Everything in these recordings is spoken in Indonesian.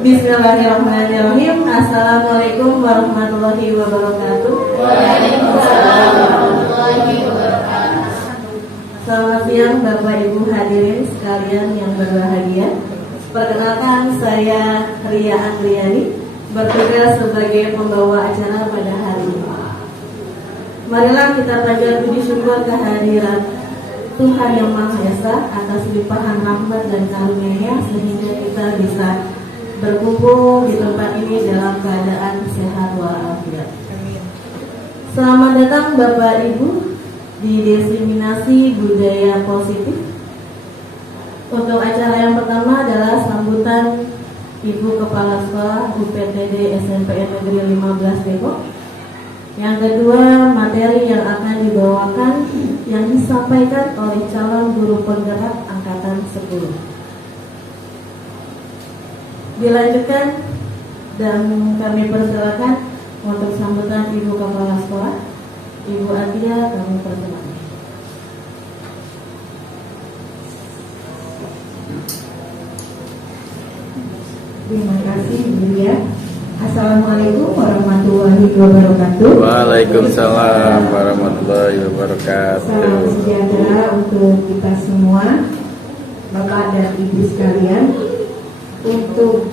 Bismillahirrahmanirrahim. Assalamualaikum warahmatullahi wabarakatuh. Waalaikumsalam warahmatullahi wabarakatuh. Selamat siang Bapak Ibu hadirin sekalian yang berbahagia. Perkenalkan, saya Ria Andriani, bertugas sebagai pembawa acara pada hari ini. Marilah kita panjatkan puji syukur kehadiran Tuhan Yang Maha Esa atas limpahan rahmat dan karunia-Nya sehingga kita bisa berkumpul di tempat ini dalam keadaan sehat walafiat. Selamat datang Bapak Ibu di Diseminasi Budaya Positif. Untuk acara yang pertama adalah sambutan Ibu Kepala Sekolah UPTD SMPN Negeri 15 Depok. Yang kedua, materi yang akan dibawakan yang disampaikan oleh calon guru penggerak angkatan 10. Dilanjutkan dan kami persilakan untuk sambutan Ibu Kepala Sekolah, Ibu Adia, kami persilakan. Terima kasih Bu Ria. Assalamualaikum warahmatullahi wabarakatuh. Waalaikumsalam warahmatullahi wabarakatuh. Salam sejahtera untuk kita semua, Bapak dan Ibu sekalian. Untuk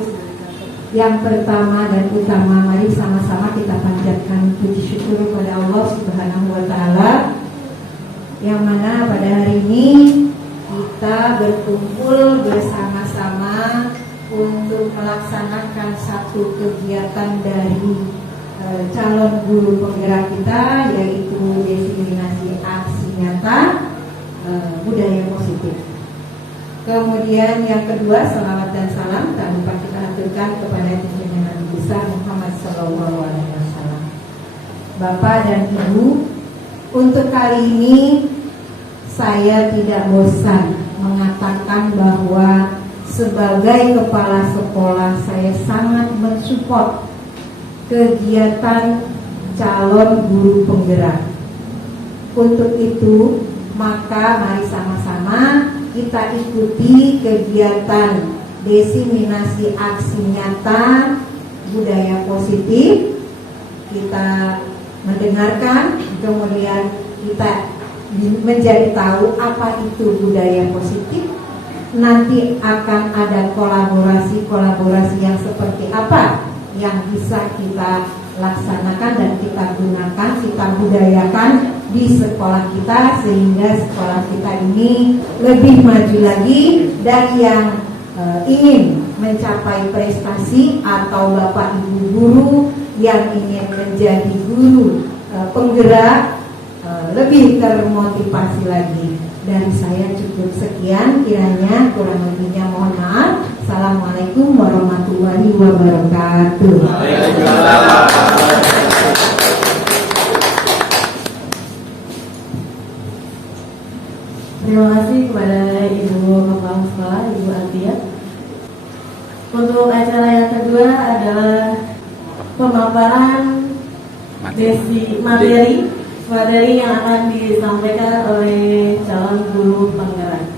yang pertama dan utama, mari sama-sama kita panjatkan puji syukur kepada Allah Subhanahu wa Ta'ala, yang mana pada hari ini kita berkumpul bersama-sama untuk melaksanakan satu kegiatan dari calon guru penggerak kita, yaitu diseminasi aksi nyata budaya positif. Kemudian yang kedua, salawat dan salam tak lupa kita haturkan kepada junjungan Nabi besar Muhammad SAW. Bapak dan Ibu, untuk kali ini saya tidak bosan mengatakan bahwa sebagai kepala sekolah saya sangat mensupport kegiatan calon guru penggerak. Untuk itu, maka mari sama-sama kita ikuti kegiatan diseminasi aksi nyata budaya positif. Kita mendengarkan, kemudian kita menjadi tahu apa itu budaya positif. Nanti akan ada kolaborasi yang seperti apa yang bisa kita laksanakan dan kita gunakan, kita budayakan di sekolah kita, sehingga sekolah kita ini lebih maju lagi. Dan yang ingin mencapai prestasi atau Bapak Ibu guru yang ingin menjadi guru penggerak lebih termotivasi lagi. Dari saya cukup sekian, kiranya kurang lebihnya mohon maaf. Assalamualaikum warahmatullahi wabarakatuh. Terima kasih kepada Ibu Kepala Sekolah, Ibu Atia. Untuk acara yang kedua adalah pemaparan materi yang akan disampaikan oleh calon guru penggerak.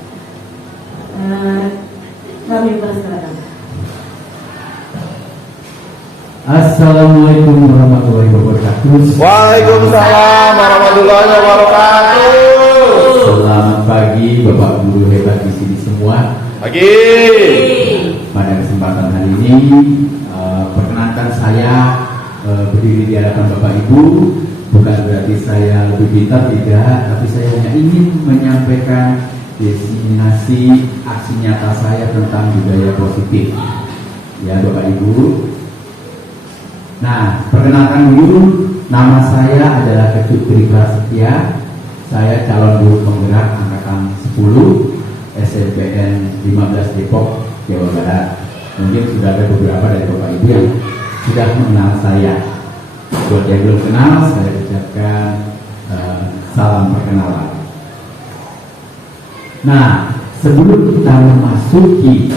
Kami persilakan. Assalamualaikum warahmatullahi wabarakatuh. Waalaikumsalam warahmatullahi wabarakatuh. Selamat pagi Bapak Guru hebat di sini semua. Pagi. Pada kesempatan hari ini, perkenankan saya berdiri di hadapan Bapak Ibu. Bukan berarti saya lebih pintar, tidak, tapi saya hanya ingin menyampaikan destinasi aksi nyata saya tentang budaya positif. Ya Bapak Ibu. Nah, perkenalkan dulu, nama saya adalah Ketut Tri Prasetya. Saya calon guru penggerak angkatan 10 SNPN 15 Depok, Jawa Barat. Mungkin sudah ada beberapa dari Bapak Ibu yang sudah mengenal saya. Buat yang belum kenal, saya ucapkan salam perkenalan. Nah, sebelum kita memasuki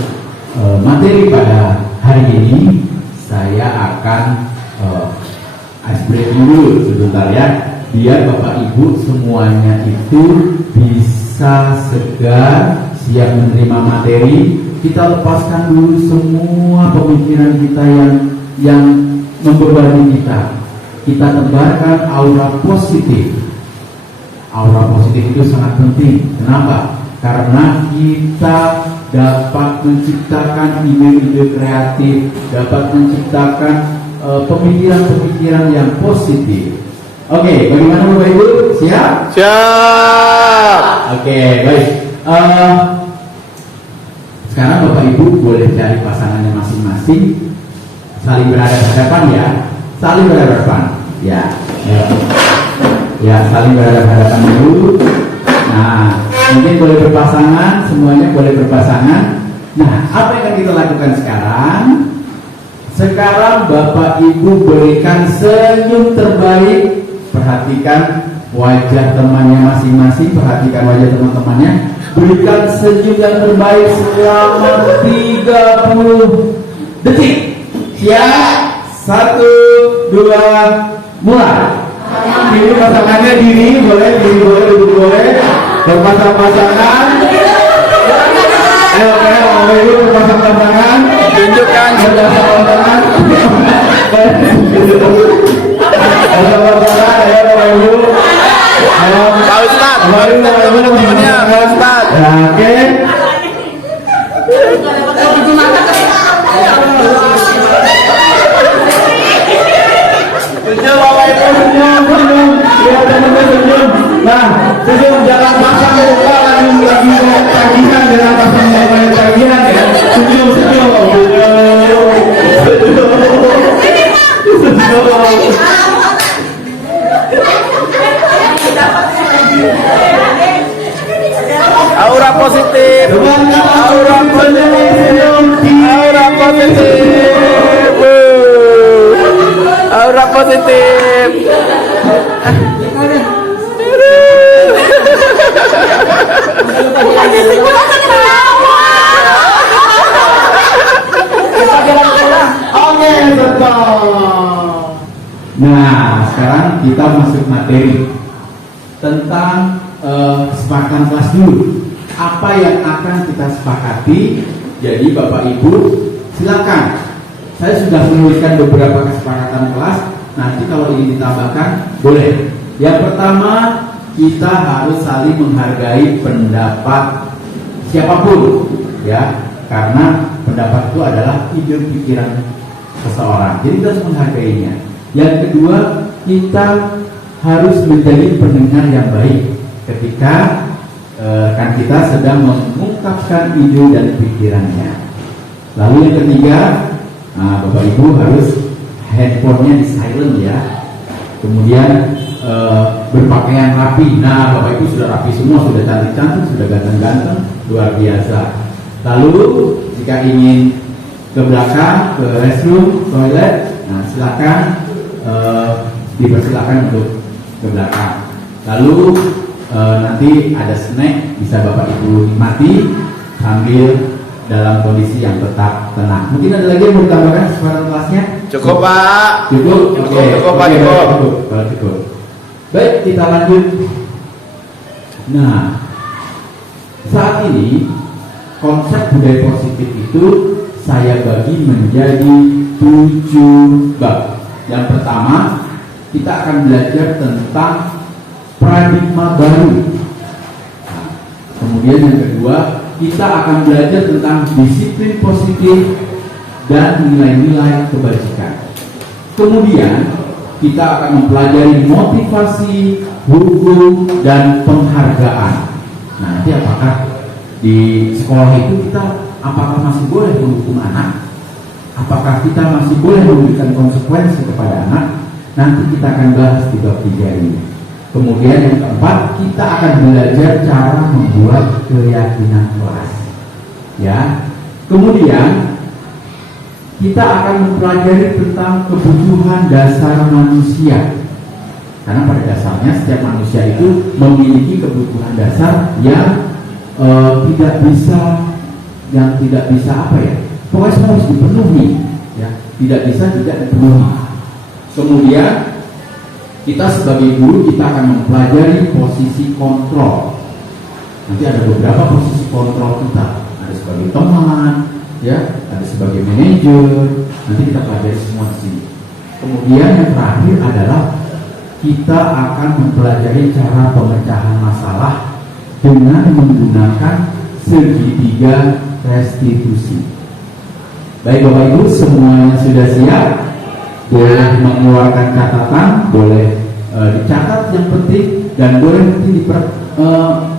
materi pada hari ini, saya akan ice break dulu sebentar ya, biar Bapak Ibu semuanya itu bisa segar, siap menerima materi. Kita lepaskan dulu semua pemikiran kita yang membebani kita. Kita tebarkan aura positif. Aura positif itu sangat penting. Kenapa? Karena kita dapat menciptakan ide-ide kreatif, dapat menciptakan pemikiran-pemikiran yang positif. Oke, bagaimana Bapak Ibu? Siap? Siap. Oke, baik. Sekarang Bapak Ibu boleh cari pasangannya masing-masing, saling berhadapan ya, saling berhadapan. Ya, ya, saling berhadapan dulu. Nah, mungkin boleh berpasangan, semuanya boleh berpasangan. Nah, apa yang akan kita lakukan sekarang? Sekarang Bapak Ibu berikan senyum terbaik. Perhatikan wajah temannya masing-masing, perhatikan wajah teman-temannya. Berikan senyum yang terbaik selama 30 detik. Siap? 1, 2, mulai. Diri pasangannya, diri boleh, duduk boleh. Berpasang-pasangan. Ayo, Bapak Ibu berpasang-pasangan. Tunjukkan. Berpasang-pasangan. Pak Ustadz, teman-temannya, Pak Ustadz. Oke. Senyum Bapak Ibu. Senyum. Lihat teman-teman senyum. Nah, senyum, jangan pasang muka lagi tagihan dengan pasang muka yang tagihan ya. Senyum. Aura positif. Aura positif. Aura positif. Aura positif. Oke, betul. Nah, sekarang kita masuk materi tentang kesepakatan kelas dulu. Apa yang akan kita sepakati? Jadi Bapak Ibu silakan. Saya sudah menuliskan beberapa kesepakatan kelas. Nanti kalau ini ditambahkan boleh. Yang pertama, kita harus saling menghargai pendapat siapapun, ya, karena pendapat itu adalah ide pikiran seseorang. Jadi kita harus menghargainya. Yang kedua, kita harus menjadi pendengar yang baik ketika kan kita sedang mengungkapkan ide dan pikirannya. Lalu yang ketiga, Bapak Ibu harus handphonenya di silent ya. Kemudian berpakaian rapi. Nah, Bapak Ibu sudah rapi semua, sudah cantik-cantik, sudah ganteng-ganteng, luar biasa. Lalu jika ingin ke belakang, ke restroom, toilet, nah silakan dipersilakan untuk ke belakang. Lalu nanti ada snack bisa Bapak Ibu nikmati sambil dalam kondisi yang tetap tenang. Mungkin ada lagi yang mau ditambahkan kesempatan kelasnya? Cukup Pak. Cukup? Oke. Cukup Pak, Oke, cukup. cukup. Kalau cukup. Baik, kita lanjut. Nah, saat ini konsep budaya positif itu saya bagi menjadi 7 bab. Yang pertama, kita akan belajar tentang paradigma baru. Nah, kemudian yang kedua, kita akan belajar tentang disiplin positif dan nilai-nilai kebajikan. Kemudian kita akan mempelajari motivasi, hukum, dan penghargaan. Nah, nanti apakah di sekolah itu kita apakah masih boleh menghukum anak? Apakah kita masih boleh memberikan konsekuensi kepada anak? Nanti kita akan bahas di bab 3 ini. Kemudian yang keempat, kita akan belajar cara membuat keyakinan kelas. Ya. Kemudian kita akan mempelajari tentang kebutuhan dasar manusia. Karena pada dasarnya setiap manusia itu memiliki kebutuhan dasar yang tidak bisa apa ya? Pokoknya semua harus dipenuhi, ya. Tidak bisa tidak dipenuhi. Kemudian kita sebagai guru kita akan mempelajari posisi kontrol. Nanti ada beberapa posisi kontrol kita. Ada sebagai teman, ya, ada sebagai manajer. Nanti kita pelajari semua di sini. Kemudian yang terakhir adalah kita akan mempelajari cara pemecahan masalah dengan menggunakan segitiga restitusi. Baik Bapak Ibu, semuanya sudah siap? Boleh mengeluarkan catatan, boleh dicatat yang penting, dan boleh nanti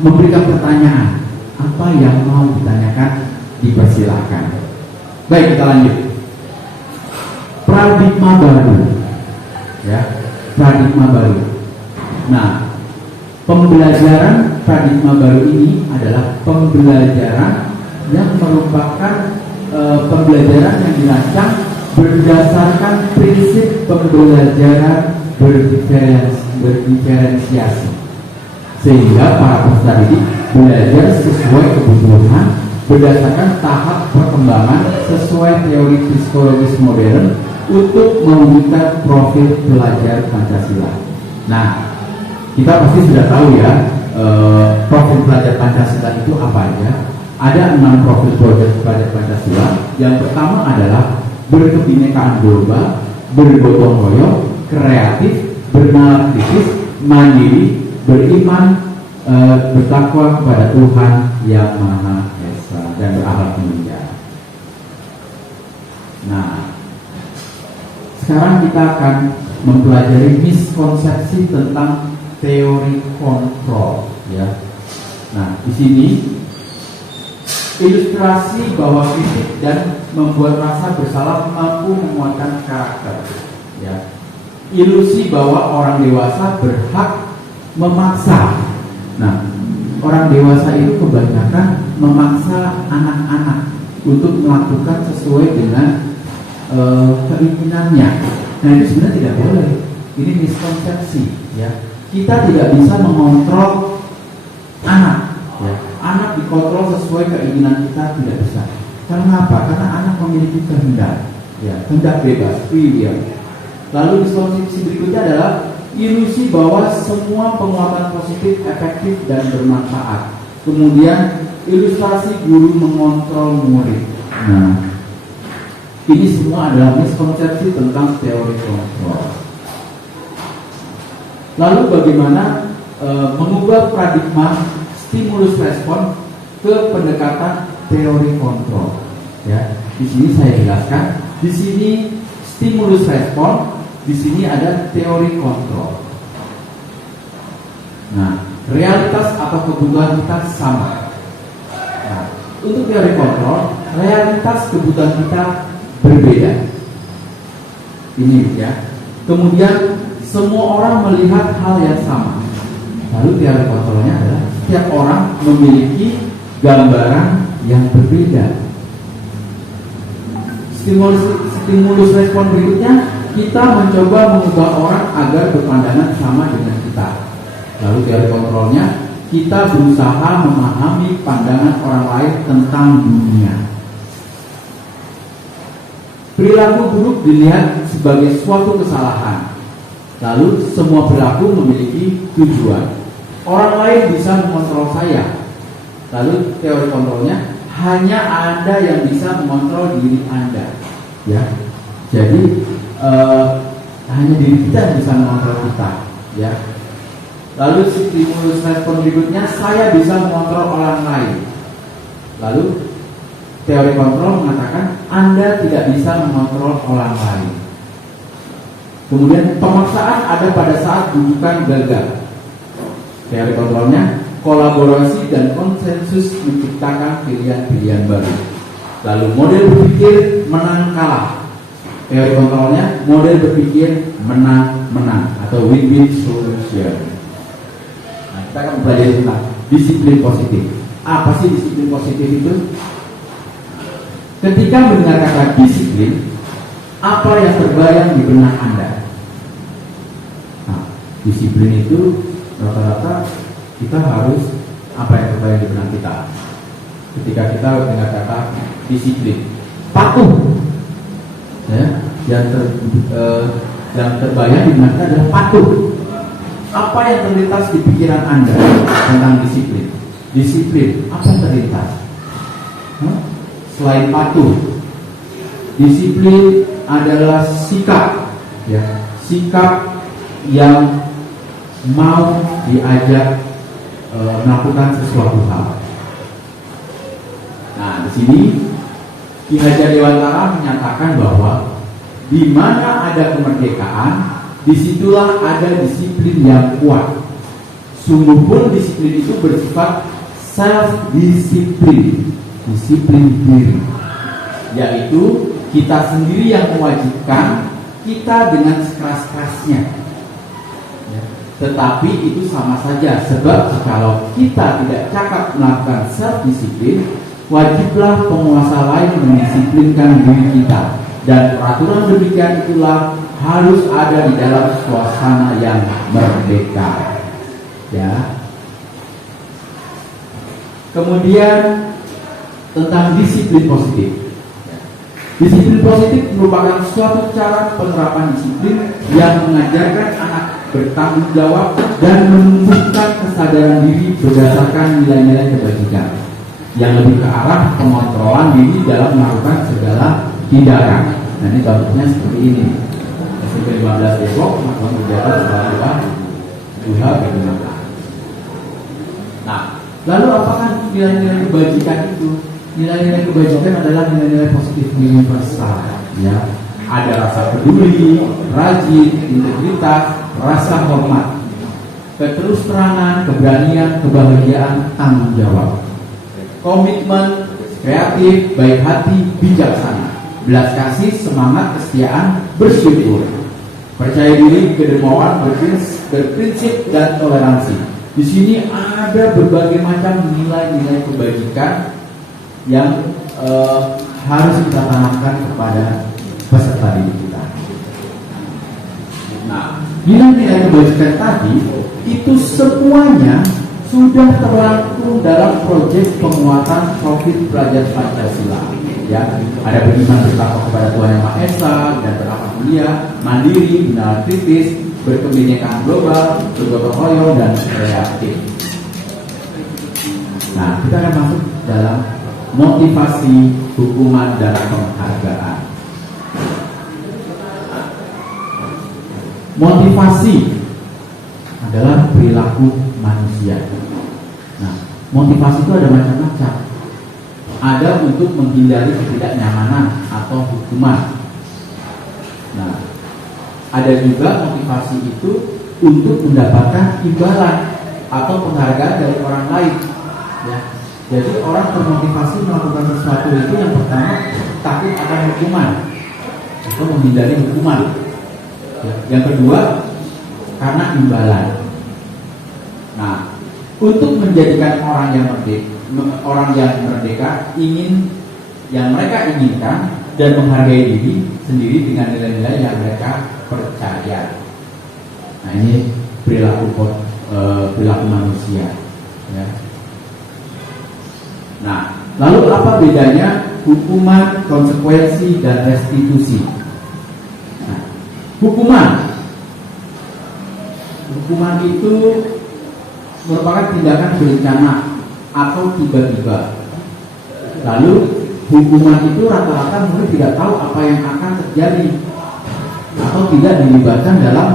memberikan pertanyaan. Apa yang mau ditanyakan, dipersilakan. Baik, kita lanjut. Paradigma baru, ya, paradigma baru. Nah, pembelajaran paradigma baru ini adalah pembelajaran yang merupakan pembelajaran yang dirancang berdasarkan prinsip pembelajaran berdiferensiasi, sehingga para peserta didik belajar sesuai kebutuhan berdasarkan tahap perkembangan sesuai teori psikologis modern untuk mewujudkan profil pelajar Pancasila. Nah, kita pasti sudah tahu ya, profil pelajar Pancasila itu apa aja. Ada 6 profil pelajar Pancasila. Yang pertama adalah berkebinekaan global, bergotong royong, kreatif, bernalar kritis, mandiri, beriman, bertakwa kepada Tuhan Yang Maha Esa, dan berakhlak mulia. Nah, sekarang kita akan mempelajari miskonsepsi tentang teori kontrol, ya. Nah, di sini ilustrasi bahwa kritik dan membuat rasa bersalah mampu menguatkan karakter, ya. Ilusi bahwa orang dewasa berhak memaksa. Nah, orang dewasa itu kebanyakan memaksa anak-anak untuk melakukan sesuai dengan keinginannya. Nah, itu sebenarnya tidak boleh. Ini miskonsepsi, ya. Kita tidak bisa mengontrol anak, ya. Anak dikontrol sesuai keinginan kita tidak bisa. Karena apa? Karena anak memiliki kehendak, ya, kehendak bebas, free will. Lalu miskonsepsi berikutnya adalah ilusi bahwa semua penguatan positif efektif dan bermanfaat. Kemudian ilustrasi guru mengontrol murid. Nah, ini semua adalah miskonsepsi tentang teori kontrol. Lalu bagaimana mengubah paradigma stimulus respon ke pendekatan teori kontrol? Ya, di sini saya jelaskan. Di sini stimulus respon, di sini ada teori kontrol. Nah, realitas atau kebutuhan kita sama. Nah, untuk teori kontrol, realitas kebutuhan kita berbeda. Ini ya. Kemudian semua orang melihat hal yang sama. Lalu teori kontrolnya adalah setiap orang memiliki gambaran yang berbeda. Stimulus respon berikutnya, kita mencoba mengubah orang agar berpandangan sama dengan kita. Lalu teori kontrolnya, kita berusaha memahami pandangan orang lain tentang dunia. Perilaku buruk dilihat sebagai suatu kesalahan. Lalu semua perilaku memiliki tujuan. Orang lain bisa mengontrol saya. Lalu teori kontrolnya, hanya Anda yang bisa mengontrol diri Anda. Ya, jadi hanya diri kita yang bisa mengontrol kita. Ya. Lalu stimulus respon berikutnya, saya bisa mengontrol orang lain. Lalu teori kontrol mengatakan Anda tidak bisa mengontrol orang lain. Kemudian pemaksaan ada pada saat bujukan gagal. Teori kontrolnya, kolaborasi dan konsensus menciptakan pilihan-pilihan baru. Lalu model berpikir menang kalah. Teori kontrolnya, model berpikir menang-menang atau win-win solution. Nah, kita akan belajar tentang disiplin positif. Apa sih disiplin positif itu? Ketika mendengar kata disiplin, apa yang terbayang di benak Anda? Nah, disiplin itu rata-rata kita harus apa yang terbayang di benak kita ketika kita mendengar kata disiplin? Patuh. Ya, yang terbayang di benak kita adalah patuh. Apa yang terlintas di pikiran Anda tentang disiplin? Disiplin, apa yang terlintas? Selain patuh, disiplin adalah sikap, ya, sikap yang mau diajak melakukan sesuatu hal. Nah, di sini Ki Hajar Dewantara menyatakan bahwa di mana ada kemerdekaan, disitulah ada disiplin yang kuat. Sungguh pun disiplin itu bersifat self-disiplin, disiplin diri, yaitu kita sendiri yang mewajibkan kita dengan sekeras-kerasnya. Tetapi itu sama saja, sebab kalau kita tidak cakap melakukan self-disiplin, wajiblah penguasa lain mendisiplinkan diri kita. Dan peraturan demikian itulah harus ada di dalam suasana yang merdeka. Ya. Kemudian tentang disiplin positif. Disiplin positif merupakan suatu cara penerapan disiplin yang mengajarkan anak bertanggung jawab dan menumbuhkan kesadaran diri berdasarkan nilai-nilai kebajikan yang lebih ke arah pengontrolan diri dalam melakukan segala tindakan. Nah, ini contohnya seperti ini. SMP 15 Depok melakukan kegiatan sekolah duha bagaimana. Nah, lalu apakah nilai-nilai kebajikan itu? Nilai-nilai kebajikan adalah nilai-nilai positif universal. Ya, ada rasa peduli, rajin, integritas, rasa hormat, keterus-terangan, keberanian, kebahagiaan, tanggung jawab, komitmen, kreatif, baik hati, bijaksana, belas kasih, semangat, kesetiaan, bersyukur, percaya diri, kedermawan, berprinsip, dan toleransi. Di sini ada berbagai macam nilai-nilai kebajikan yang harus kita tanamkan kepada peserta didik kita. Nah, nilai-nilai kebajikan tadi itu semuanya sudah terlangsung dalam proyek penguatan profil pelajar Pancasila. Ya, ada beriman bertakwa kepada Tuhan Yang Maha Esa dan beramal mulia, mandiri, benar kritis, berkebinekaan global, bergotong royong dan kreatif. Nah, kita akan masuk dalam motivasi, hukuman, dan penghargaan. Motivasi adalah perilaku manusia. Nah, motivasi itu ada macam-macam. Ada untuk menghindari ketidaknyamanan atau hukuman. Nah, ada juga motivasi itu untuk mendapatkan imbalan atau penghargaan dari orang lain. Ya. Jadi orang termotivasi melakukan sesuatu itu yang pertama takut akan hukuman atau menghindari hukuman. Ya. Yang kedua karena imbalan. Nah, untuk menjadikan orang yang orang yang merdeka yang mereka inginkan dan menghargai diri sendiri dengan nilai-nilai yang mereka percaya. Nah, ini perilaku manusia. Ya. Nah, lalu apa bedanya hukuman, konsekuensi, dan restitusi? Nah, hukuman itu merupakan tindakan berencana atau tiba-tiba. Lalu hukuman itu rata-rata murid tidak tahu apa yang akan terjadi atau tidak dilibatkan dalam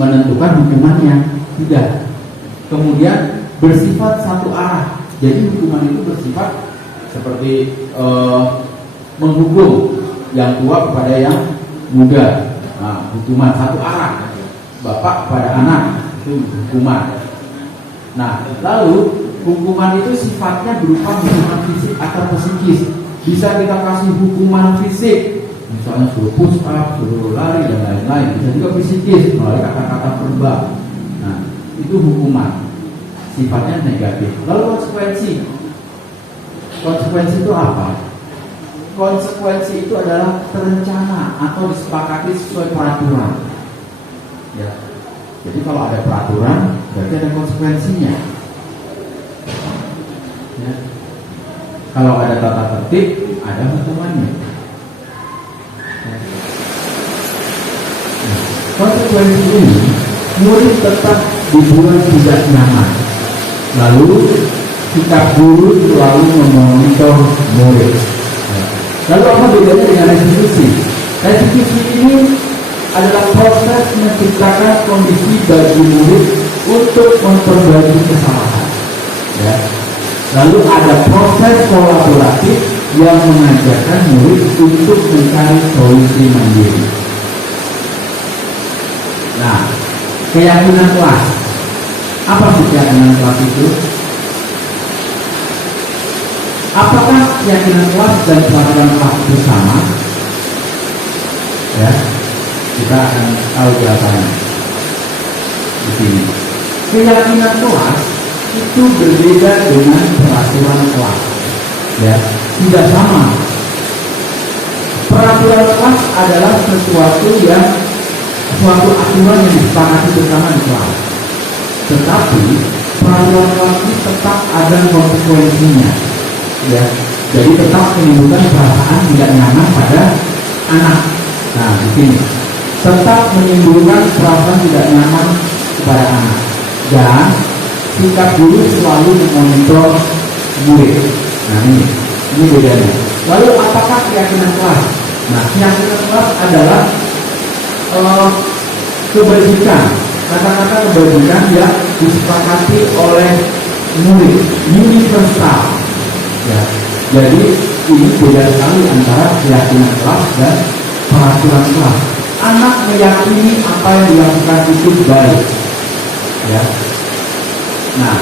menentukan hukumannya, tidak. Kemudian bersifat satu arah. Jadi hukuman itu bersifat seperti menghukum yang tua kepada yang muda. Nah, hukuman satu arah, bapak kepada anak, itu hukuman. Nah, lalu hukuman itu sifatnya berupa hukuman fisik atau psikis. Bisa kita kasih hukuman fisik, misalnya suruh push up, suruh lari dan lain-lain. Bisa juga psikis melalui kata-kata perbal. Nah, itu hukuman, sifatnya negatif. Lalu konsekuensi itu apa? Konsekuensi itu adalah terencana atau disepakati sesuai peraturan. Ya. Jadi kalau ada peraturan, berarti ada konsekuensinya. Ya. Kalau ada tata tertib, ada hukumannya. Ya. Nah, konsekuensi ini murid tetap dibuat tidak nyaman. Lalu sikap guru selalu memonitor murid. Lalu apa bedanya dengan restitusi? Restitusi ini adalah proses menciptakan kondisi bagi murid untuk memperbaiki kesalahan. Ya. Lalu ada proses kolaboratif yang mengajarkan murid untuk mencari solusi mandiri. Nah, keyakinan kelas. Apa sih keyakinan kelas itu? Apakah keyakinan kelas dan peraturan kelas itu sama? Ya, kita akan tahu jawabannya di sini. Keyakinan kelas itu berbeda dengan peraturan kelas. Ya, tidak sama. Peraturan kelas adalah suatu aturan yang disepakati bersama di kelas. Tetapi peraturan kelas ini tetap ada konsekuensinya. Ya, jadi tetap menimbulkan perasaan tidak nyaman pada anak. Nah, di sini tetap menimbulkan perasaan tidak nyaman kepada anak dan sikap guru selalu memonitor murid. Nah, ini bedanya. Lalu apakah keyakinan kelas? Nah, keyakinan kelas adalah kebajikan. Kata-kata kebajikan yang disepakati oleh murid, universal. Ya, jadi ini beda sekali antara keyakinan kelas dan peraturan kelas. Anak meyakini apa yang dilakukan itu baik. Ya. Nah,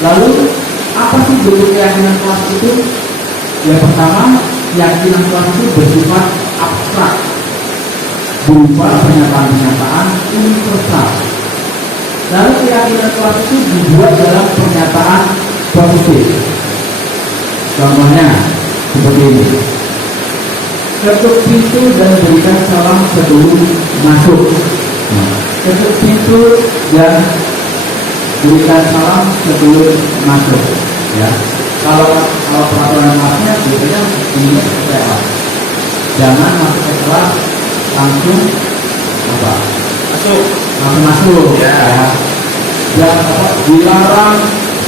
lalu apa sih bentuk keyakinan kelas itu? Yang pertama, keyakinan kelas itu bersifat abstrak, berupa pernyataan-pernyataan universal. Lalu keyakinan kelas itu dibuat dalam pernyataan positif. Contohnya seperti ini. Ketuk pintu dan berikan salam sebelum masuk. Ketuk pintu dan berikan salam sebelum masuk. Ya. Kalau peraturan kelasnya biasanya ini seperti apa? Jangan masuk ke kelas langsung apa? Langsung masuk. Ya. Dan dilarang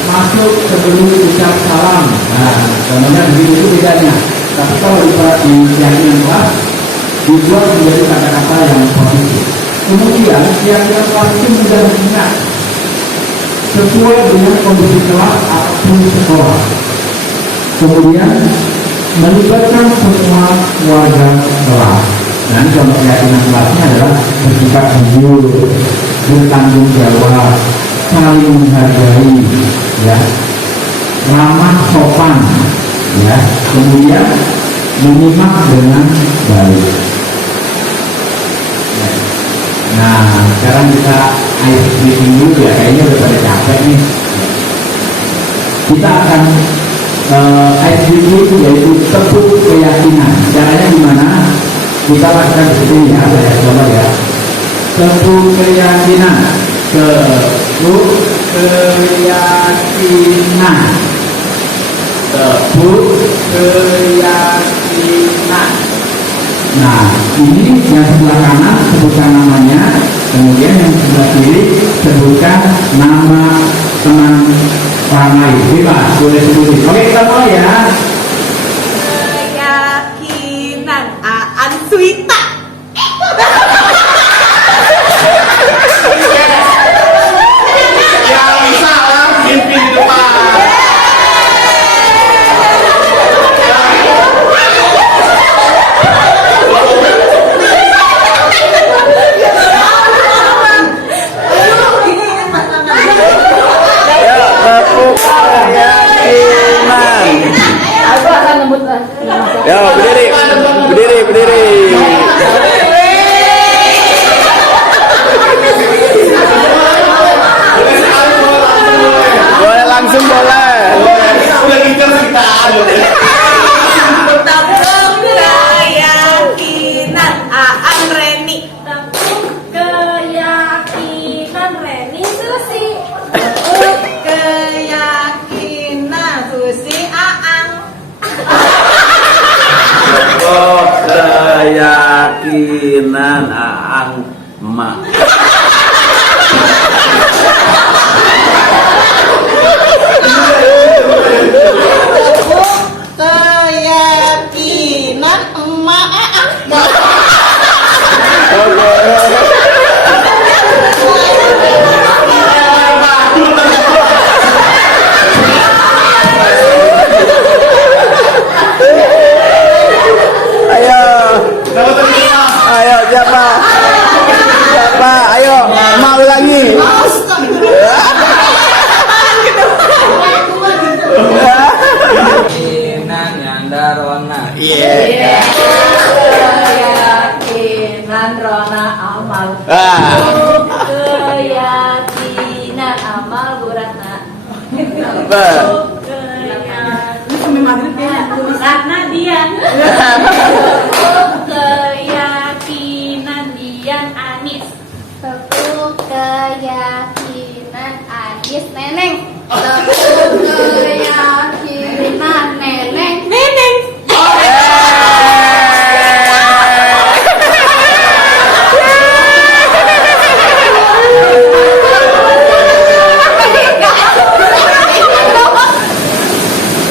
masuk sebelum ucap salam. Nah, contohnya begitu itu bedanya. Tapi kalau di keyakinan kelas dibuat menjadi kata-kata yang positif. Kemudian keyakinan kelas itu mudah diingat sesuai dengan kondisi kelas ataupun sekolah. Kemudian melibatkan semua warga kelas. Nah, ini contoh keyakinan kelasnya adalah bersikap jujur, bertanggung jawab, saling menghargai, ya, ramah sopan, ya, kemudian menyimak dengan baik. Nah, sekarang kita ice breaking dulu ya, kayaknya udah pada capek nih. kita akan ICQ yaitu tepuk keyakinan. Caranya gimana? Kita pastikan di sini ya, saya coba ya. Tepuk keyakinan, tepuk keyakinan, tepuk keyakinan. Nah, ini yang sebelah kanan sebutkan namanya, kemudian yang sebelah kiri sebutkan nama teman orang lain. Bebas, boleh sebutin. Oke, kita mulai ya. Keyakinan Aan Suita. Yang salah mimpi di depan. Ya, berdiri, berdiri, berdiri. Boleh langsung boleh. Udah ngincer kita. Tepuk keyakinan Aan Reni. Tepuk keyakinan Reni Susi. Tepuk keyakinan Susi Aang. Oh, keyakinan Aang Emak. Keyakinan emak Aang. Ayo, ayo siapa? Siapa? Ayo, Emak ulangi. Keyakinan Yandarona. Iya. Keyakinan Rona Amal. Keyakinan Amal Buratna. Ratna Dian. Keyakinan Dian Anis. Tepuk keyakinan Adis Neneng. Tepuk keyakinan Neneng. Neneng.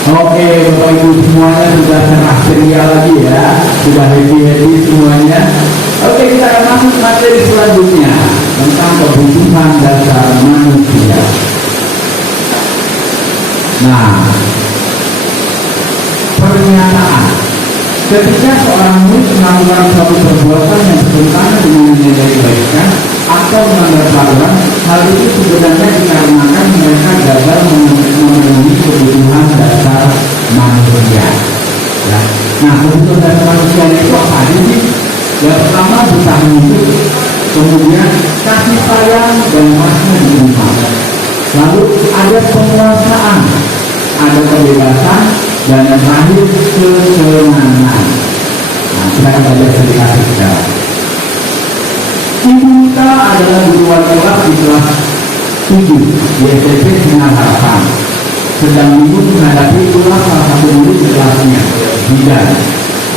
Oke, Bapak Ibu semuanya sudah setengah ceria lagi ya, sudah happy semuanya. Oke, kita akan masuk materi selanjutnya tentang kebutuhan dasar manusia. Nah, pernyataan ketika seorang murid melakukan suatu perbuatan yang bertentangan dengan nilai kebaikan atau melanggar peraturan, hal itu sebenarnya dikarenakan mereka gagal memenuhi kebutuhan dasar manusia. Ya. Nah, kebutuhan dasar manusia itu apa aja sih? Yang pertama bertahan hidup, kemudian kasih sayang dan rahmat di rumah. Lalu ada penguasaan, ada kebebasan, dan yang terakhir kesenangan. Nah, kita akan belajar sedikit sekarang. Ibu kita adalah guru wali kelas di kelas 7 di SMP Sinar Harapan. Sedang bingung menghadapi ulah salah satu murid di kelasnya, Bidan.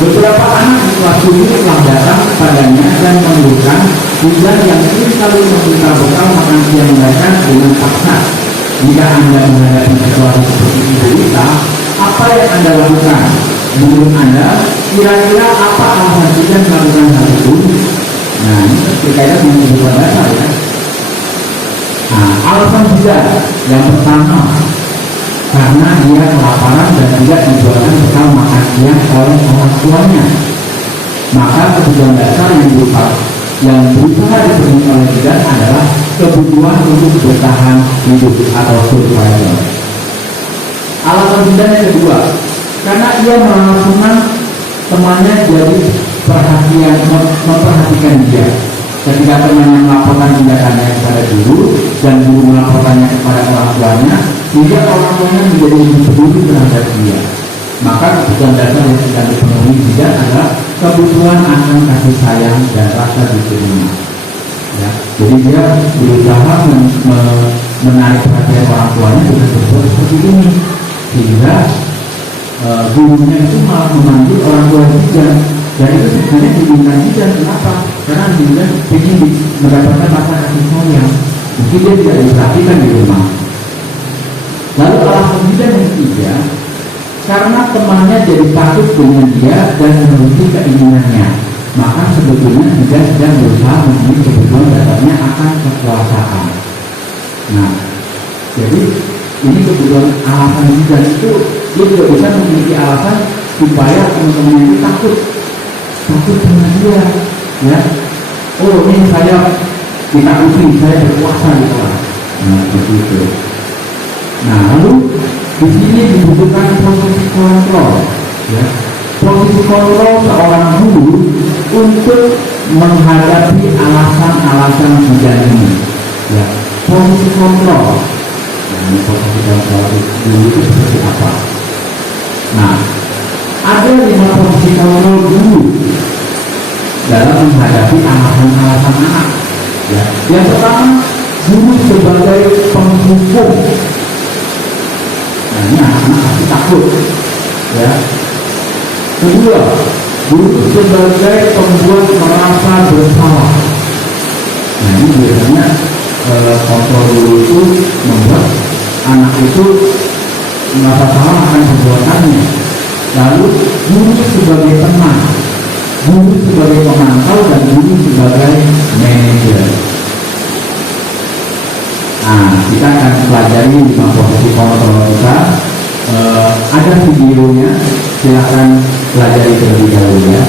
Beberapa anak di kelas 7 telah datang kepadanya dan mengeluhkan Bidan yang ingin selalu meminta bekal makan siang mereka dengan paksa. Jika Anda menghadapi situasi seperti itu kita, apa yang Anda lakukan? Menurut Anda, kira-kira apa alasan Bidan melakukan hal itu? Nah, ini berkaitan dengan kebutuhan dasar ya. Nah, alasan Bidan yang pertama, karena dia kelaparan dan tidak dibuatkan bekal makan siang oleh orang tuanya. Maka kebutuhan dasar yang berusaha dipenuhi oleh Bidan adalah kebutuhan untuk bertahan hidup atau survival. Alasan Bidan yang kedua, karena ia merasa senang temannya jadi memperhatikan dia. Ketika temannya melaporkan tindakannya kepada guru dan guru melaporkannya kepada orang tuanya, sehingga orang tuanya menjadi lebih peduli terhadap dia. Maka kebutuhan dasar yang sedang dipenuhi juga adalah kebutuhan akan kasih sayang dan rasa diterima. Ya, jadi dia berusaha menarik perhatian orang tuanya dengan berbuat seperti ini, sehingga gurunya itu malah memanggil orang tua juga. Dan itu sebenarnya diinginkan juga. Kenapa? Karena dia ingin mendapatkan rasa kasih sayang. Mungkin dia tidak diperhatikan di rumah. Lalu alasan juga yang ketiga, karena temannya jadi takut dengan dia dan menuruti keinginannya, maka sebetulnya juga sedang berusaha memenuhi kebutuhan dasarnya akan kekuasaan. Nah, jadi ini kebutuhan alasan juga itu dia juga bisa memiliki alasan supaya teman-teman itu takut sama dia, ya. Oh, ini saya ditakuti, saya berkuasa di kelas. Nah, seperti itu. Nah, lalu di sini dibutuhkan posisi kontrol, ya. Posisi kontrol seorang guru untuk menghadapi alasan-alasan hujan ini, ya. Posisi kontrol. Nah, ini posisi kontrol guru itu seperti apa? Nah, ada 5 posisi kontrol guru dalam menghadapi alasan-alasan anak, ya. Yang pertama, guru sebagai penghukum. Nah, ini anak-anak pasti takut, ya. Kedua, guru sebagai pembuat merasa bersalah. Nah, ini biasanya kontrol guru itu membuat anak itu merasa salah akan perbuatannya. Lalu guru sebagai teman, guru sebagai pemantau, dan guru sebagai manajer. Nah, kita akan pelajari 5 posisi kontrol kita. Ada videonya, silakan pelajari terlebih dahulu, ya.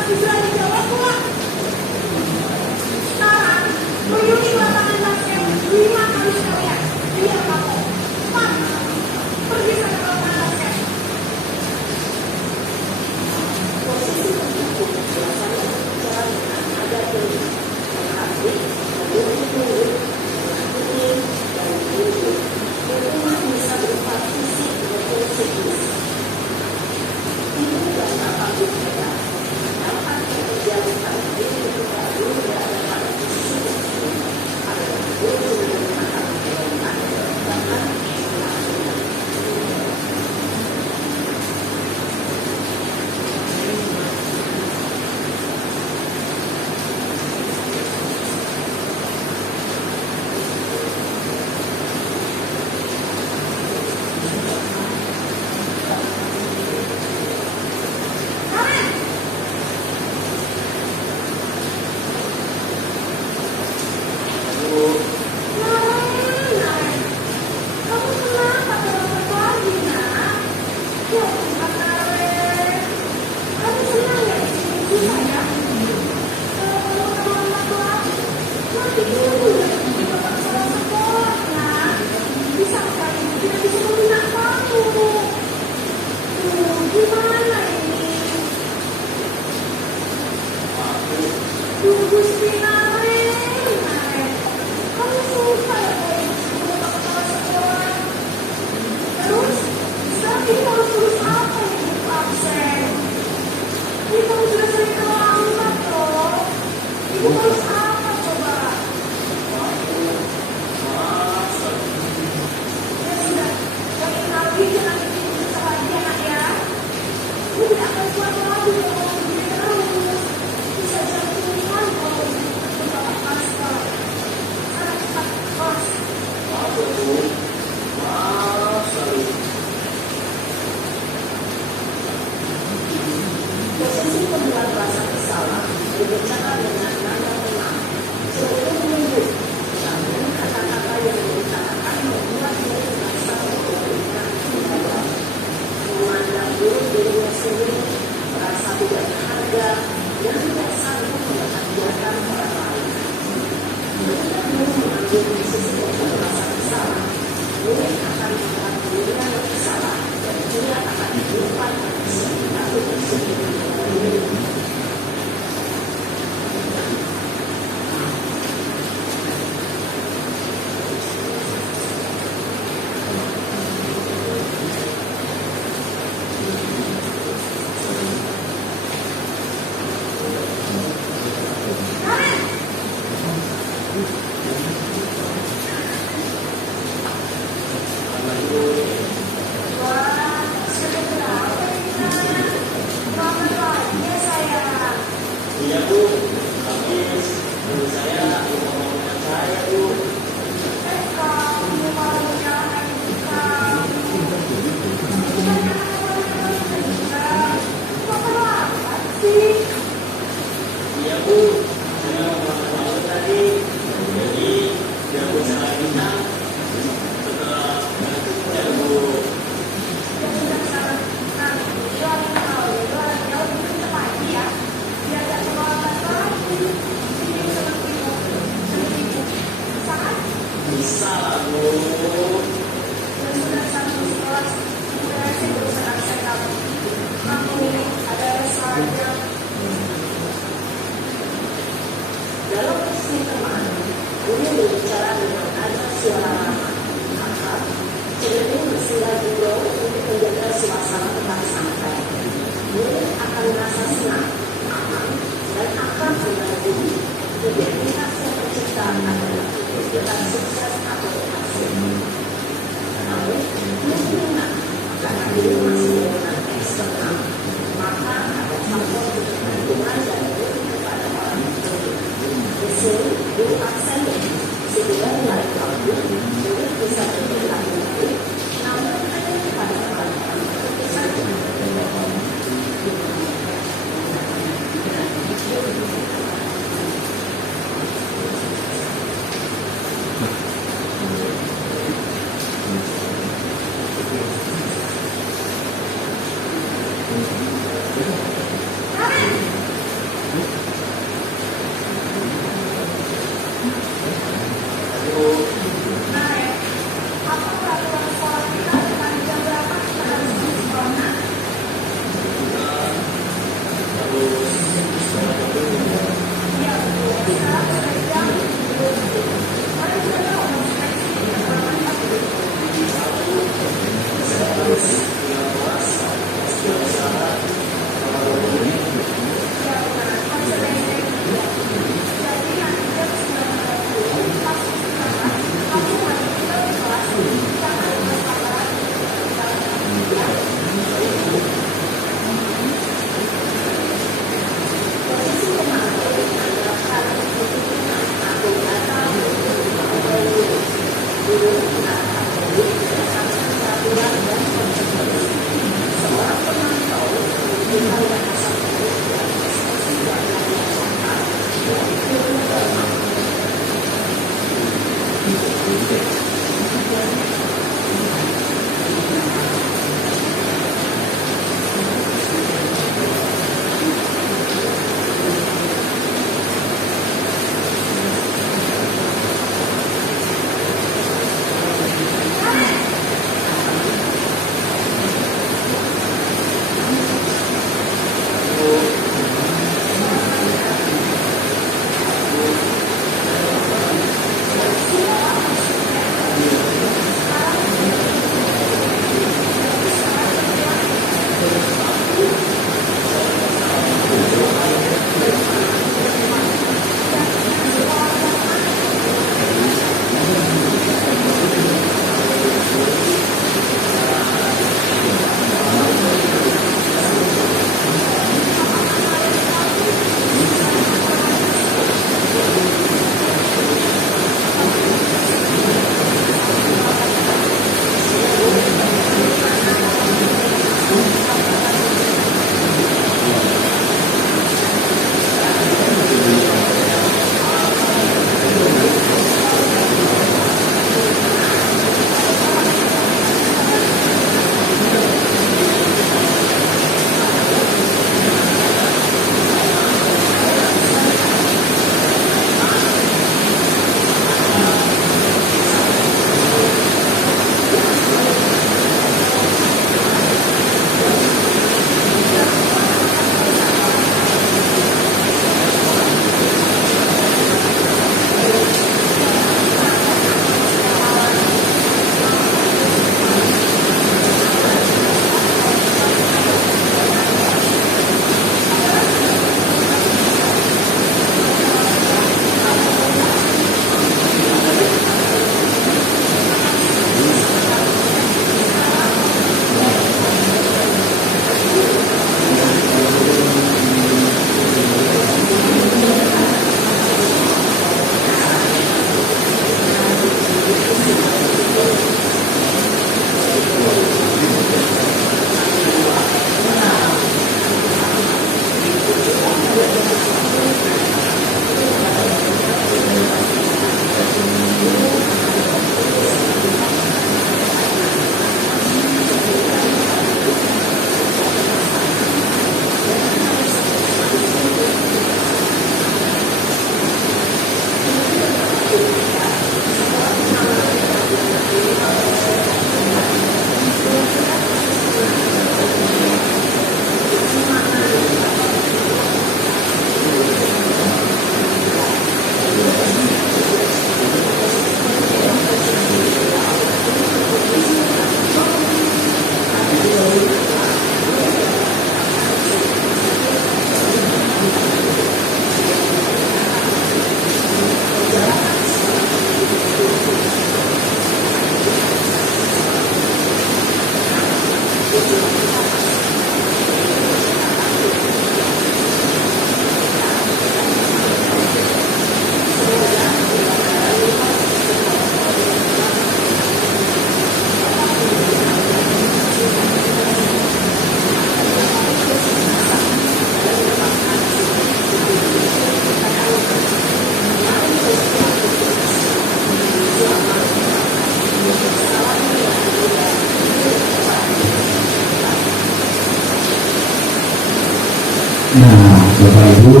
Bapak Ibu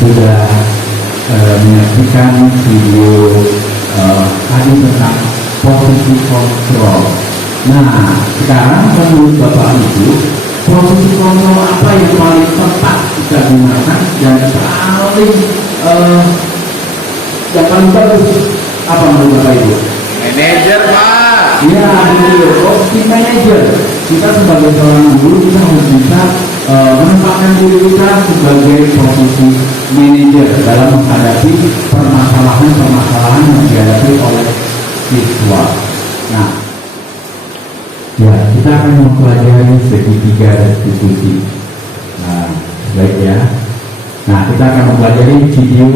sudah menyaksikan video tadi tentang posisi kontrol. Nah, sekarang menurut Bapak Ibu, posisi kontrol apa yang paling tepat kita gunakan dan paling bagus apa menurut Bapak Ibu? Manajer, Pak. Ya, tim manager. Kita sebagai seorang guru kita harus bisa menempatkan diri kita sebagai posisi manajer dalam menghadapi permasalahan-permasalahan yang dihadapi oleh siswa. Nah, ya kita akan mempelajari segitiga restitusi. Nah, baik ya. Nah, kita akan mempelajari video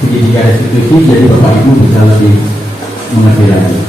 segitiga restitusi, jadi Bapak Ibu bisa lebih mengerti lagi.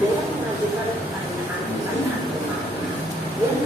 dengan mengajukan pertanyaan-pertanyaan pemahaman yang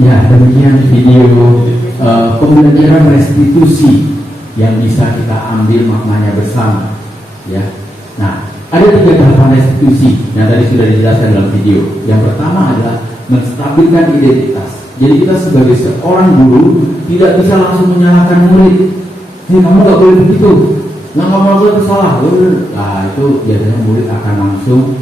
Ya, demikian video pembelajaran restitusi yang bisa kita ambil maknanya bersama. Ya, nah ada 3 tahapan restitusi yang tadi sudah dijelaskan dalam video. Yang pertama adalah menstabilkan identitas. Jadi kita sebagai seorang guru tidak bisa langsung menyalahkan murid. Kamu nggak boleh begitu, kamu itu salah. Nah itu biasanya murid akan langsung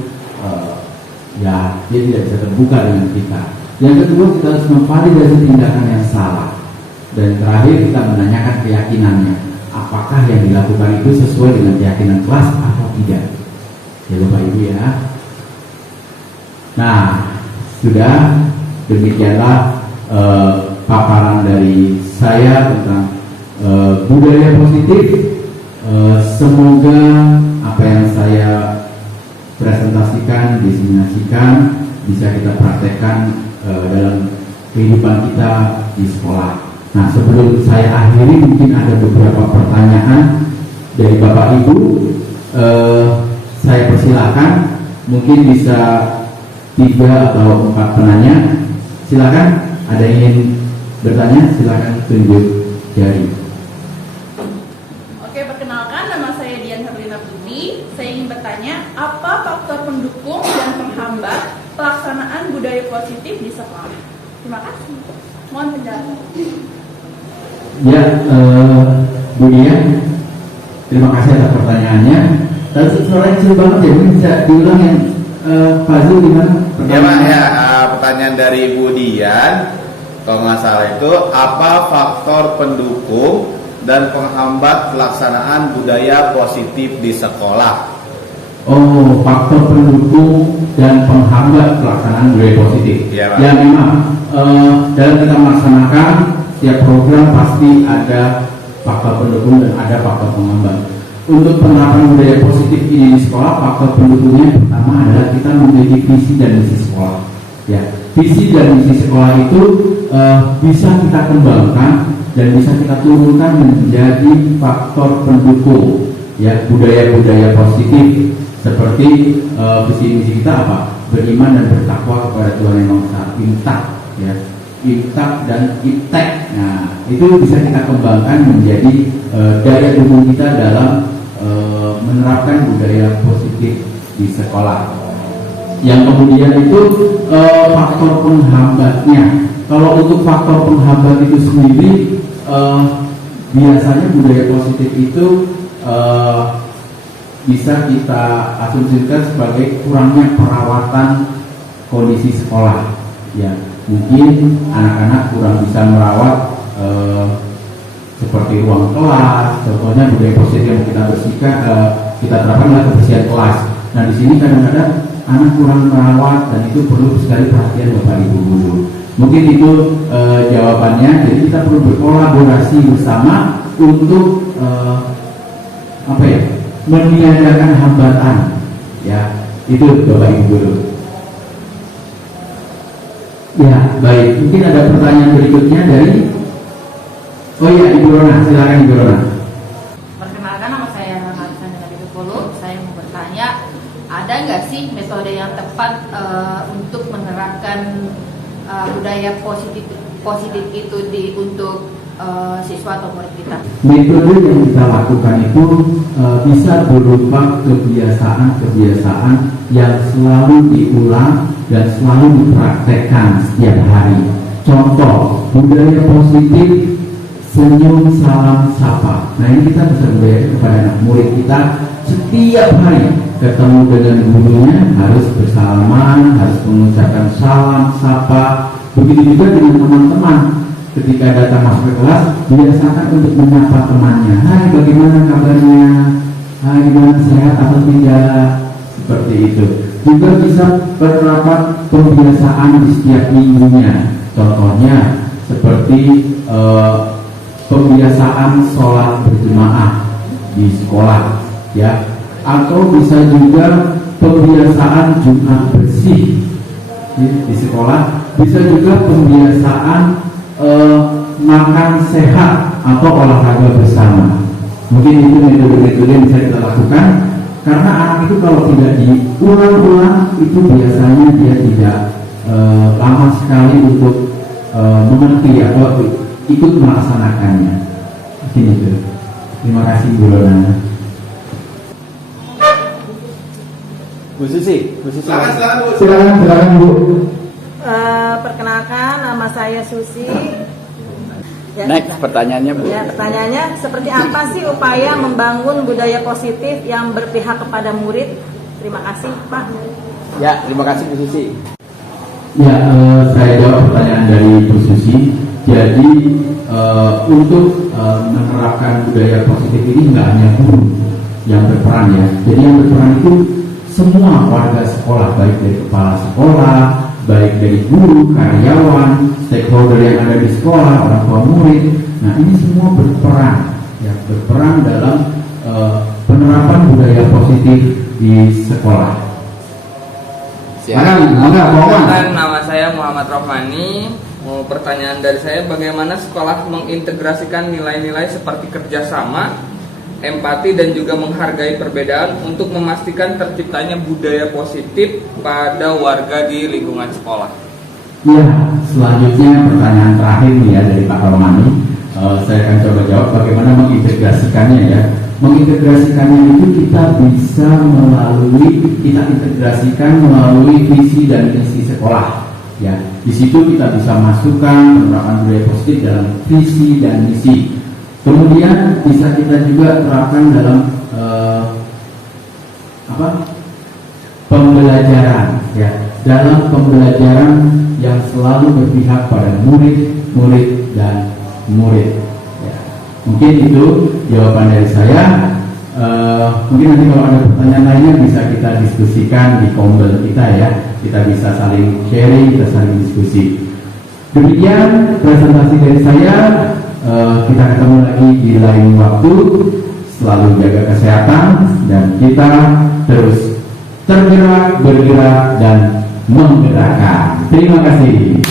ya dia tidak bisa terbuka dengan kita. Yang kedua, kita harus memvalidasi tindakan yang salah. Dan terakhir, kita menanyakan keyakinannya. Apakah yang dilakukan itu sesuai dengan keyakinan kelas atau tidak? Ya Bapak Ibu ya. Nah, sudah demikianlah paparan dari saya tentang budaya positif. Semoga apa yang saya presentasikan, diseminasikan bisa kita praktekkan dalam kehidupan kita di sekolah. Nah, sebelum saya akhiri, mungkin ada beberapa pertanyaan dari Bapak Ibu. Saya persilakan, mungkin bisa 3 atau 4 penanya. Silakan, ada yang ingin bertanya, silakan tunjuk jari. Oke, perkenalkan, nama saya Dian Herlina Putri. Saya ingin bertanya, apa faktor pendukung dan penghambat pelaksanaan budaya positif di sekolah? Terima kasih. Mohon penjelasan. Ya, Bu Dian, terima kasih atas pertanyaannya. Tadi suaranya kecil banget ya, mungkin bisa diulang yang Pak Zul gimana? Ya Pak, ya pertanyaan dari Bu Dian, kalau nggak salah itu apa faktor pendukung dan penghambat pelaksanaan budaya positif di sekolah? Oh, faktor pendukung dan penghambat pelaksanaan budaya positif. Ya, Pak. Ya memang dalam kita melaksanakan setiap program pasti ada faktor pendukung dan ada faktor penghambat. Untuk penerapan budaya positif ini di sekolah, faktor pendukungnya pertama adalah kita memiliki visi dan misi sekolah. Ya, visi dan misi sekolah itu bisa kita kembangkan dan bisa kita turunkan menjadi faktor pendukung ya budaya-budaya positif. Seperti visi misi kita apa? Beriman dan bertakwa kepada Tuhan Yang Maha Esa, intak ya, intak dan iptek. Nah, itu bisa kita kembangkan menjadi daya dukung kita dalam menerapkan budaya positif di sekolah. Yang kemudian itu faktor penghambatnya. Kalau untuk faktor penghambat itu sendiri, biasanya budaya positif itu bisa kita asumsikan sebagai kurangnya perawatan kondisi sekolah. Ya, mungkin anak-anak kurang bisa merawat seperti ruang kelas. Contohnya budaya positif yang kita bersihkan, kita terapkan adalah kebersihan kelas. Nah, di sini kadang-kadang anak kurang merawat dan itu perlu sekali perhatian Bapak Ibu guru. Mungkin itu jawabannya. Jadi kita perlu berkolaborasi bersama untuk meniadakan hambatan. Ya, itu Bapak Ibu guru. Ya, baik. Mungkin ada pertanyaan berikutnya dari Ibu Rona, silakan Ibu Rona. Perkenalkan, nama saya Alexandra Pulu. Saya mau bertanya, ada nggak sih metode yang tepat untuk menerapkan budaya positif itu untuk siswa atau murid kita? Metode yang kita lakukan itu bisa berupa kebiasaan-kebiasaan yang selalu diulang dan selalu dipraktekkan setiap hari. Contoh, budaya positif senyum, salam, sapa. Nah, ini kita bisa membayar kepada anak murid kita setiap hari ketemu dengan gurunya harus bersalaman, harus mengucapkan salam, sapa. Begitu juga dengan teman-teman. Ketika datang masuk ke kelas, biasakan untuk menyapa temannya. Hai, bagaimana kabarnya? Hai, gimana, sehat atau tidak? Seperti itu. Juga bisa penerapan pembiasaan di setiap minggunya. Contohnya seperti pembiasaan sholat berjemaah di sekolah, ya, atau bisa juga pembiasaan Jumat bersih di sekolah. Bisa juga pembiasaan makan sehat atau olahraga bersama. Mungkin itu metode-metode yang bisa kita lakukan, karena anak itu kalau tidak diulang-ulang itu biasanya dia tidak lama sekali untuk mengerti atau ikut melaksanakannya. Mungkin itu. Terima kasih Bu Lona. Bu Susi. Silakan Bu. Perkenalkan, nama saya Susi. Ya, Next pertanyaannya Bu. Ya, pertanyaannya seperti apa sih upaya membangun budaya positif yang berpihak kepada murid? Terima kasih, Pak. Ya, terima kasih Bu Susi. Ya, saya jawab pertanyaan dari Bu Susi. Jadi untuk menerapkan budaya positif ini nggak hanya guru yang berperan ya. Jadi yang berperan itu semua warga sekolah, baik dari kepala sekolah, baik dari guru, karyawan, stakeholder yang ada di sekolah, orang tua murid. Nah, ini semua berperan, ya, berperan dalam penerapan budaya positif di sekolah. Silakan, nama saya Muhammad Rohmani. Pertanyaan dari saya, bagaimana sekolah mengintegrasikan nilai-nilai seperti kerjasama, empati, dan juga menghargai perbedaan untuk memastikan terciptanya budaya positif pada warga di lingkungan sekolah? Ya, selanjutnya pertanyaan terakhir nih ya dari Pak Rohmani. Saya akan coba jawab bagaimana mengintegrasikannya ya. Mengintegrasikannya itu kita integrasikan melalui visi dan misi sekolah. Ya, di situ kita bisa masukkan penerapan budaya positif dalam visi dan misi. Kemudian bisa kita juga terapkan dalam pembelajaran, ya, dalam pembelajaran yang selalu berpihak pada murid dan murid. Ya. Mungkin itu jawaban dari saya. Mungkin nanti kalau ada pertanyaan lainnya bisa kita diskusikan di kombel kita ya. Kita bisa saling sharing, kita saling diskusi. Demikian presentasi dari saya. Kita ketemu lagi di lain waktu. Selalu jaga kesehatan dan kita terus tergerak, bergerak dan menggerakkan. Terima kasih.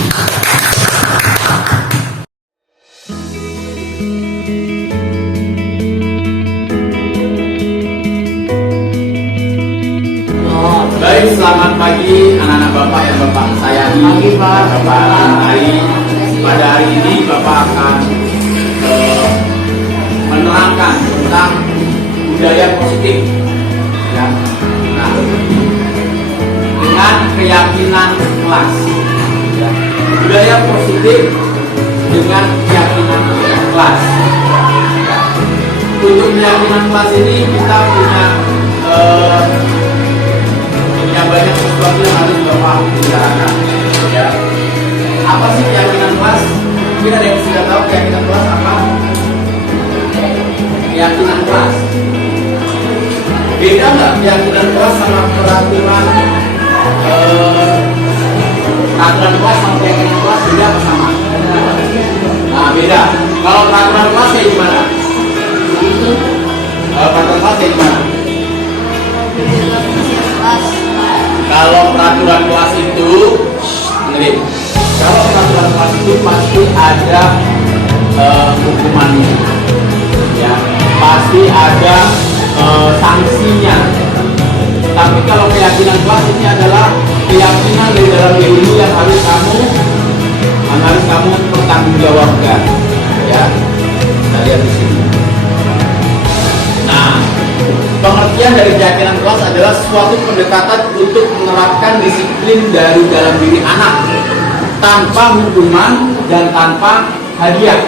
Baik, selamat pagi anak-anak Bapak yang Bapak sayangi. Pagi Pak. Bapak cintai. Pada hari ini Bapak akan menerangkan tentang budaya positif. Ya. Nah, dengan keyakinan kelas. Ya. Budaya positif dengan keyakinan kelas. Ya. Untuk keyakinan kelas ini kita punya banyak sesuatu yang harus Bapak bicarakan. Ya. Apa sih keyakinan kelas? Mungkin ada yang sudah tahu keyakinan kelas apa? Keyakinan kelas. Beda nggak keyakinan kelas sama peraturan kelas sama keyakinan kelas beda apa sama? Nah, beda. Kalau peraturan kelas kayak gimana? Peraturan kelas kayak gimana? Kalau peraturan kelas itu, dengerin. Kalau peraturan kelas itu pasti ada hukumannya, ya, pasti ada sanksinya. Tapi kalau keyakinan kelas ini adalah keyakinan dari dalam ilmu yang harus kamu pertanggungjawabkan, ya. Kita lihat di sini. Nah, pengertian dari keyakinan kelas adalah suatu pendekatan untuk menerapkan disiplin dari dalam diri anak tanpa hukuman dan tanpa hadiah.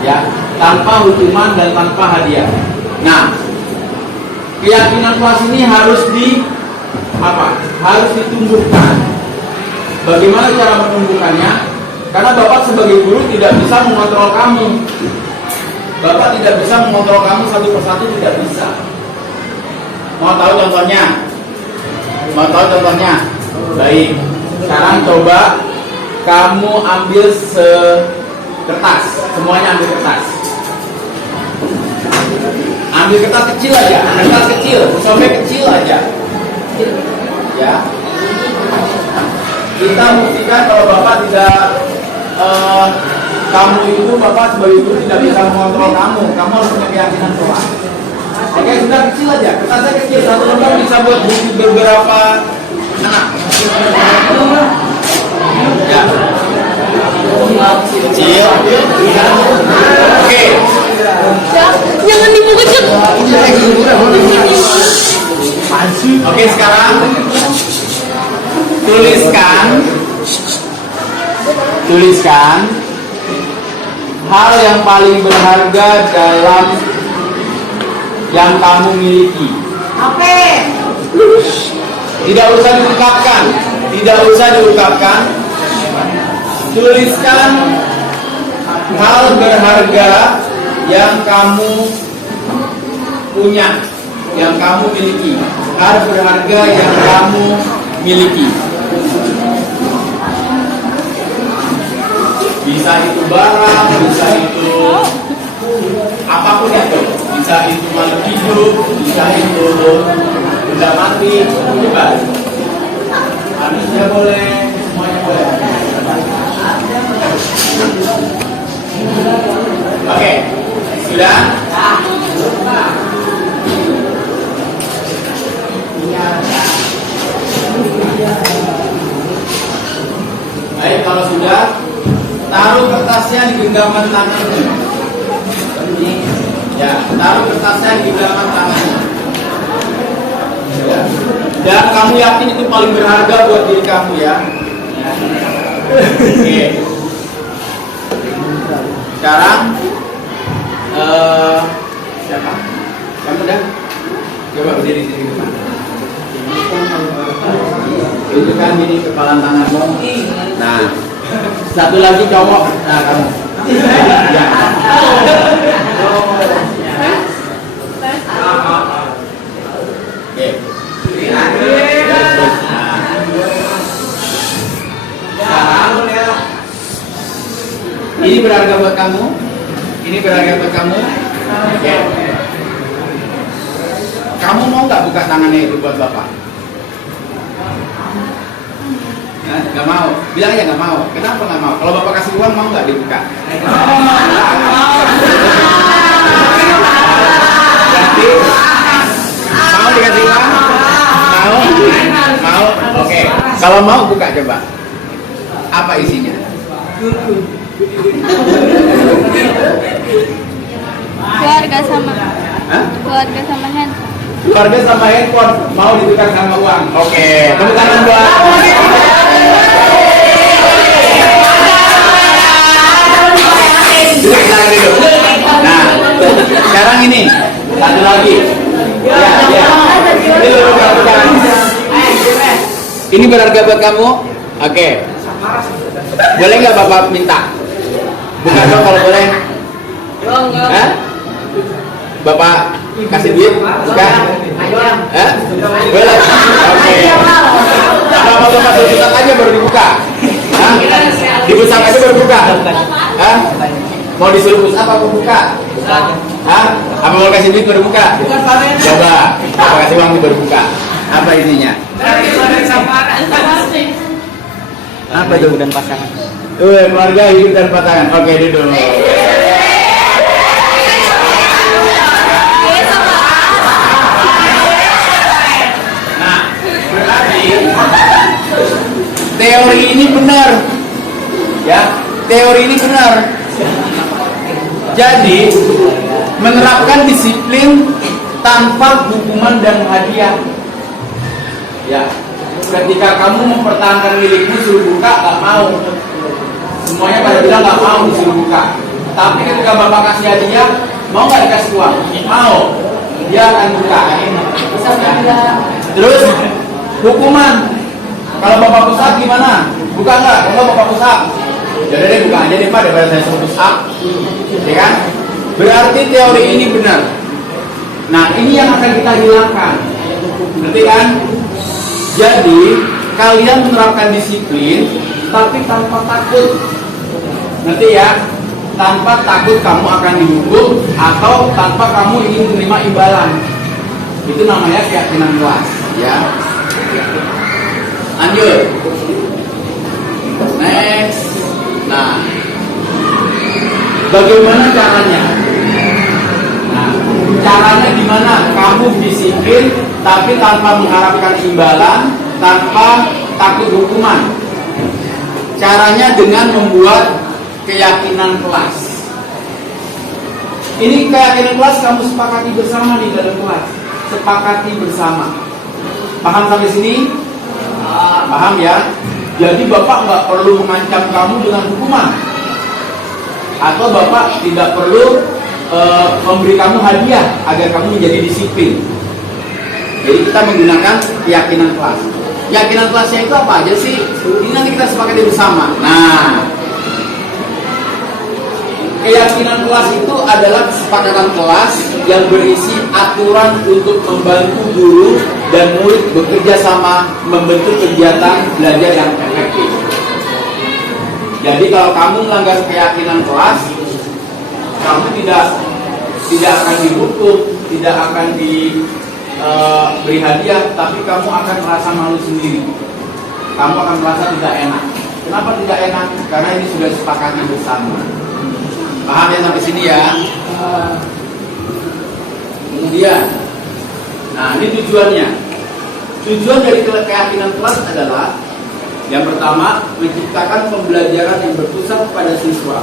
Ya, tanpa hukuman dan tanpa hadiah. Nah, keyakinan kelas ini harus harus ditumbuhkan. Bagaimana cara menumbuhkannya? Karena Bapak sebagai guru tidak bisa mengontrol kamu. Bapak tidak bisa mengontrol kamu satu persatu, tidak bisa. Mau tahu contohnya? Baik. Sekarang coba kamu ambil kertas. Semuanya ambil kertas. Ambil kertas kecil aja. Kertas kecil, sampai kecil aja. Ya. Kita buktikan kalau Bapak tidak kamu itu, Bapak sebagai guru tidak bisa mengontrol kamu harus punya keyakinan kelas. Oke, sudah kecil aja, kertasnya kecil, satu lembar bisa buat beberapa anak. Ya, Oke, sekarang tuliskan hal yang paling berharga dalam yang kamu miliki. Tidak usah diungkapkan. Tuliskan hal berharga yang kamu punya, yang kamu miliki. Hal berharga yang kamu miliki. Bisa itu barang, bisa itu apapun itu. Bisa itu makhluk hidup, bisa itu benda mati, bebas. Manusia boleh, semuanya boleh. Oke, sudah? Baik, kalau sudah, taruh kertasnya di genggaman tangannya. Ya, taruh kertasnya di genggaman tangannya. Ya. Dan kamu yakin itu paling berharga buat diri kamu ya. Oke. Sekarang siapa? Kamu dah? Coba berdiri sini depan. Tunjukkan ini kepala tanganmu. Nah, satu lagi cowok. Nah, kamu. Ya. Oke. Ini berharga buat kamu. Ini berharga buat kamu. Oke. Kamu mau nggak buka tangannya itu buat bapak? Nggak mau. Bilang aja nggak mau. Kenapa nggak mau? Kalau bapak kasih uang mau nggak dibuka? Nanti mau dikasih uang? Mau? Mau? Oke. Kalau mau buka coba. Apa isinya? Keluarga sama. Hah? Keluarga sama handphone. Keluarga sama handphone mau ditukar sama uang. Oke, tepuk tangan buat. Nah, sekarang ini satu lagi. Ya. Ini berharga buat kamu. Oke. Boleh nggak bapak minta? Bukan dong kalau boleh. Hah? Bapak kasih duit? Bukan? Hah? Boleh? Oke. Apa mau bapak tutup aja baru dibuka? Hah? Dibusang aja baru buka? Hah? Mau disuruh push up apa buka? Hah? Apa mau kasih duit baru buka? Coba, apa kasih uang baru buka? Apa isinya? Apa itu? Dan pasangan. Keluarga hidup dan pasangan. Oke, duduk. Nah, berarti teori ini benar. Ya, teori ini benar. Jadi, menerapkan disiplin tanpa hukuman dan hadiah. Ya, ketika kamu mempertahankan milikmu suruh buka, nggak mau. Semuanya pada bilang nggak mau disuruh buka. Tapi ketika bapak kasih hadiah, mau nggak dikasih uang? Mau. Dia akan buka. Terus hukuman. Kalau bapak pusat gimana? Buka nggak? Kalau bapak pusat, jadi deh buka aja deh pak daripada saya suruh pusat. Ya kan? Berarti teori ini benar. Nah ini yang akan kita hilangkan. Ngerti kan? Jadi kalian menerapkan disiplin tapi tanpa takut. Ngerti ya? Tanpa takut kamu akan dihukum atau tanpa kamu ingin menerima imbalan. Itu namanya keyakinan kelas, ya. Lanjut. Next. Nah, bagaimana caranya? Nah, caranya gimana? Kamu disiplin tapi tanpa mengharapkan imbalan, tanpa takut hukuman. Caranya dengan membuat keyakinan kelas. Ini keyakinan kelas kamu sepakati bersama di dalam kelas. Sepakati bersama. Paham sampai sini? Paham ya? Jadi Bapak nggak perlu mengancam kamu dengan hukuman, atau Bapak tidak perlu memberi kamu hadiah agar kamu menjadi disiplin. Jadi kita menggunakan keyakinan kelas. Keyakinan kelasnya itu apa aja sih? Ini nanti kita sepakati bersama. Nah, keyakinan kelas itu adalah kesepakatan kelas yang berisi aturan untuk membantu guru dan murid bekerja sama membentuk kegiatan belajar yang efektif. Jadi kalau kamu melanggar keyakinan kelas, kamu tidak akan dihukum, tidak akan diberi hadiah, tapi kamu akan merasa malu sendiri. Kamu akan merasa tidak enak. Kenapa tidak enak? Karena ini sudah disepakati bersama. Paham ya sampai sini ya? Kemudian, nah ini tujuannya. Tujuan dari keyakinan kelas adalah yang pertama, menciptakan pembelajaran yang berpusat pada siswa.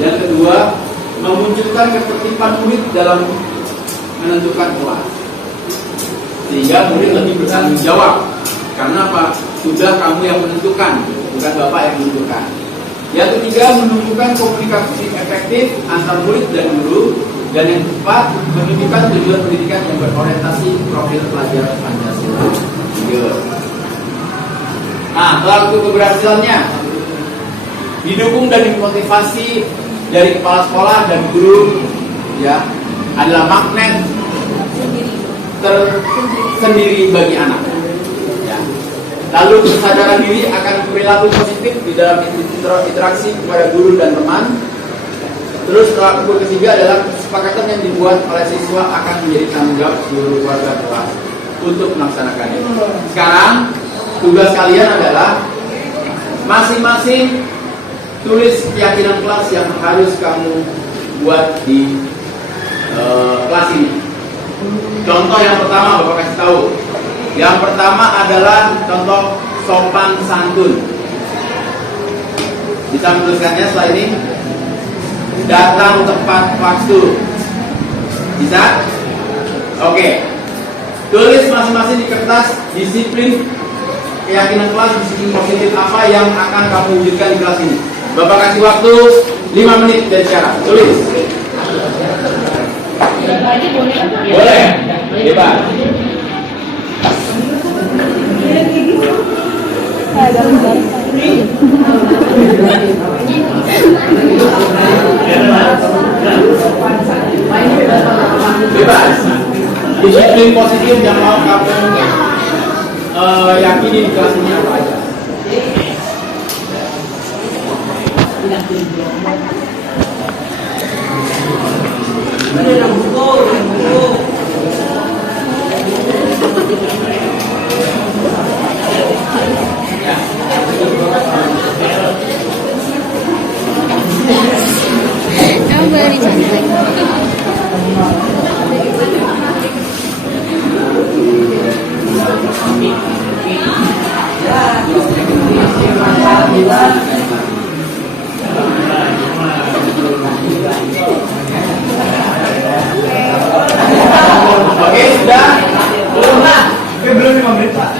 Yang kedua, memunculkan ketertiban murid dalam menentukan kelas, sehingga murid lebih bertanggung jawab. Karena apa? Sudah kamu yang menentukan, bukan Bapak yang menentukan. Yang ketiga, menunjukkan komunikasi efektif antar murid dan guru. Dan yang keempat, menunjukkan tujuan pendidikan yang berorientasi profil pelajar Pancasila. Nah, pelaku keberhasilannya didukung dan dimotivasi dari kepala sekolah dan guru, ya, adalah magnet tersendiri bagi anak. Ya. Lalu kesadaran diri akan perilaku positif di dalam interaksi kepada guru dan teman. Terus pelaku ketiga adalah kesepakatan yang dibuat oleh siswa akan menjadi tanggung jawab seluruh keluarga kelas untuk melaksanakannya. Sekarang tugas kalian adalah masing-masing tulis keyakinan kelas yang harus kamu buat di kelas ini. Contoh yang pertama Bapak kasih tahu. Yang pertama adalah contoh sopan santun. Bisa menuliskannya setelah ini. Datang tepat waktu. Bisa? Oke. Tulis masing-masing di kertas disiplin keyakinan kelas, disiplin positif apa yang akan kamu wujudkan di kelas ini. Bapak kasih waktu 5 menit dan cara. Tulis. Boleh. Bebas. Bebas. Disiplin positif yang mau kamu yakini di kelas ini apa aja. Kamu boleh dicantik. Oke, sudah? Belum lah. Belum 5 menit Pak.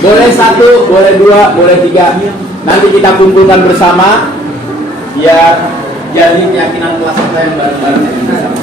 Boleh 1, boleh 2, boleh 3. Nanti kita kumpulkan bersama biar jadi keyakinan kelas kita yang bareng-bareng bersama.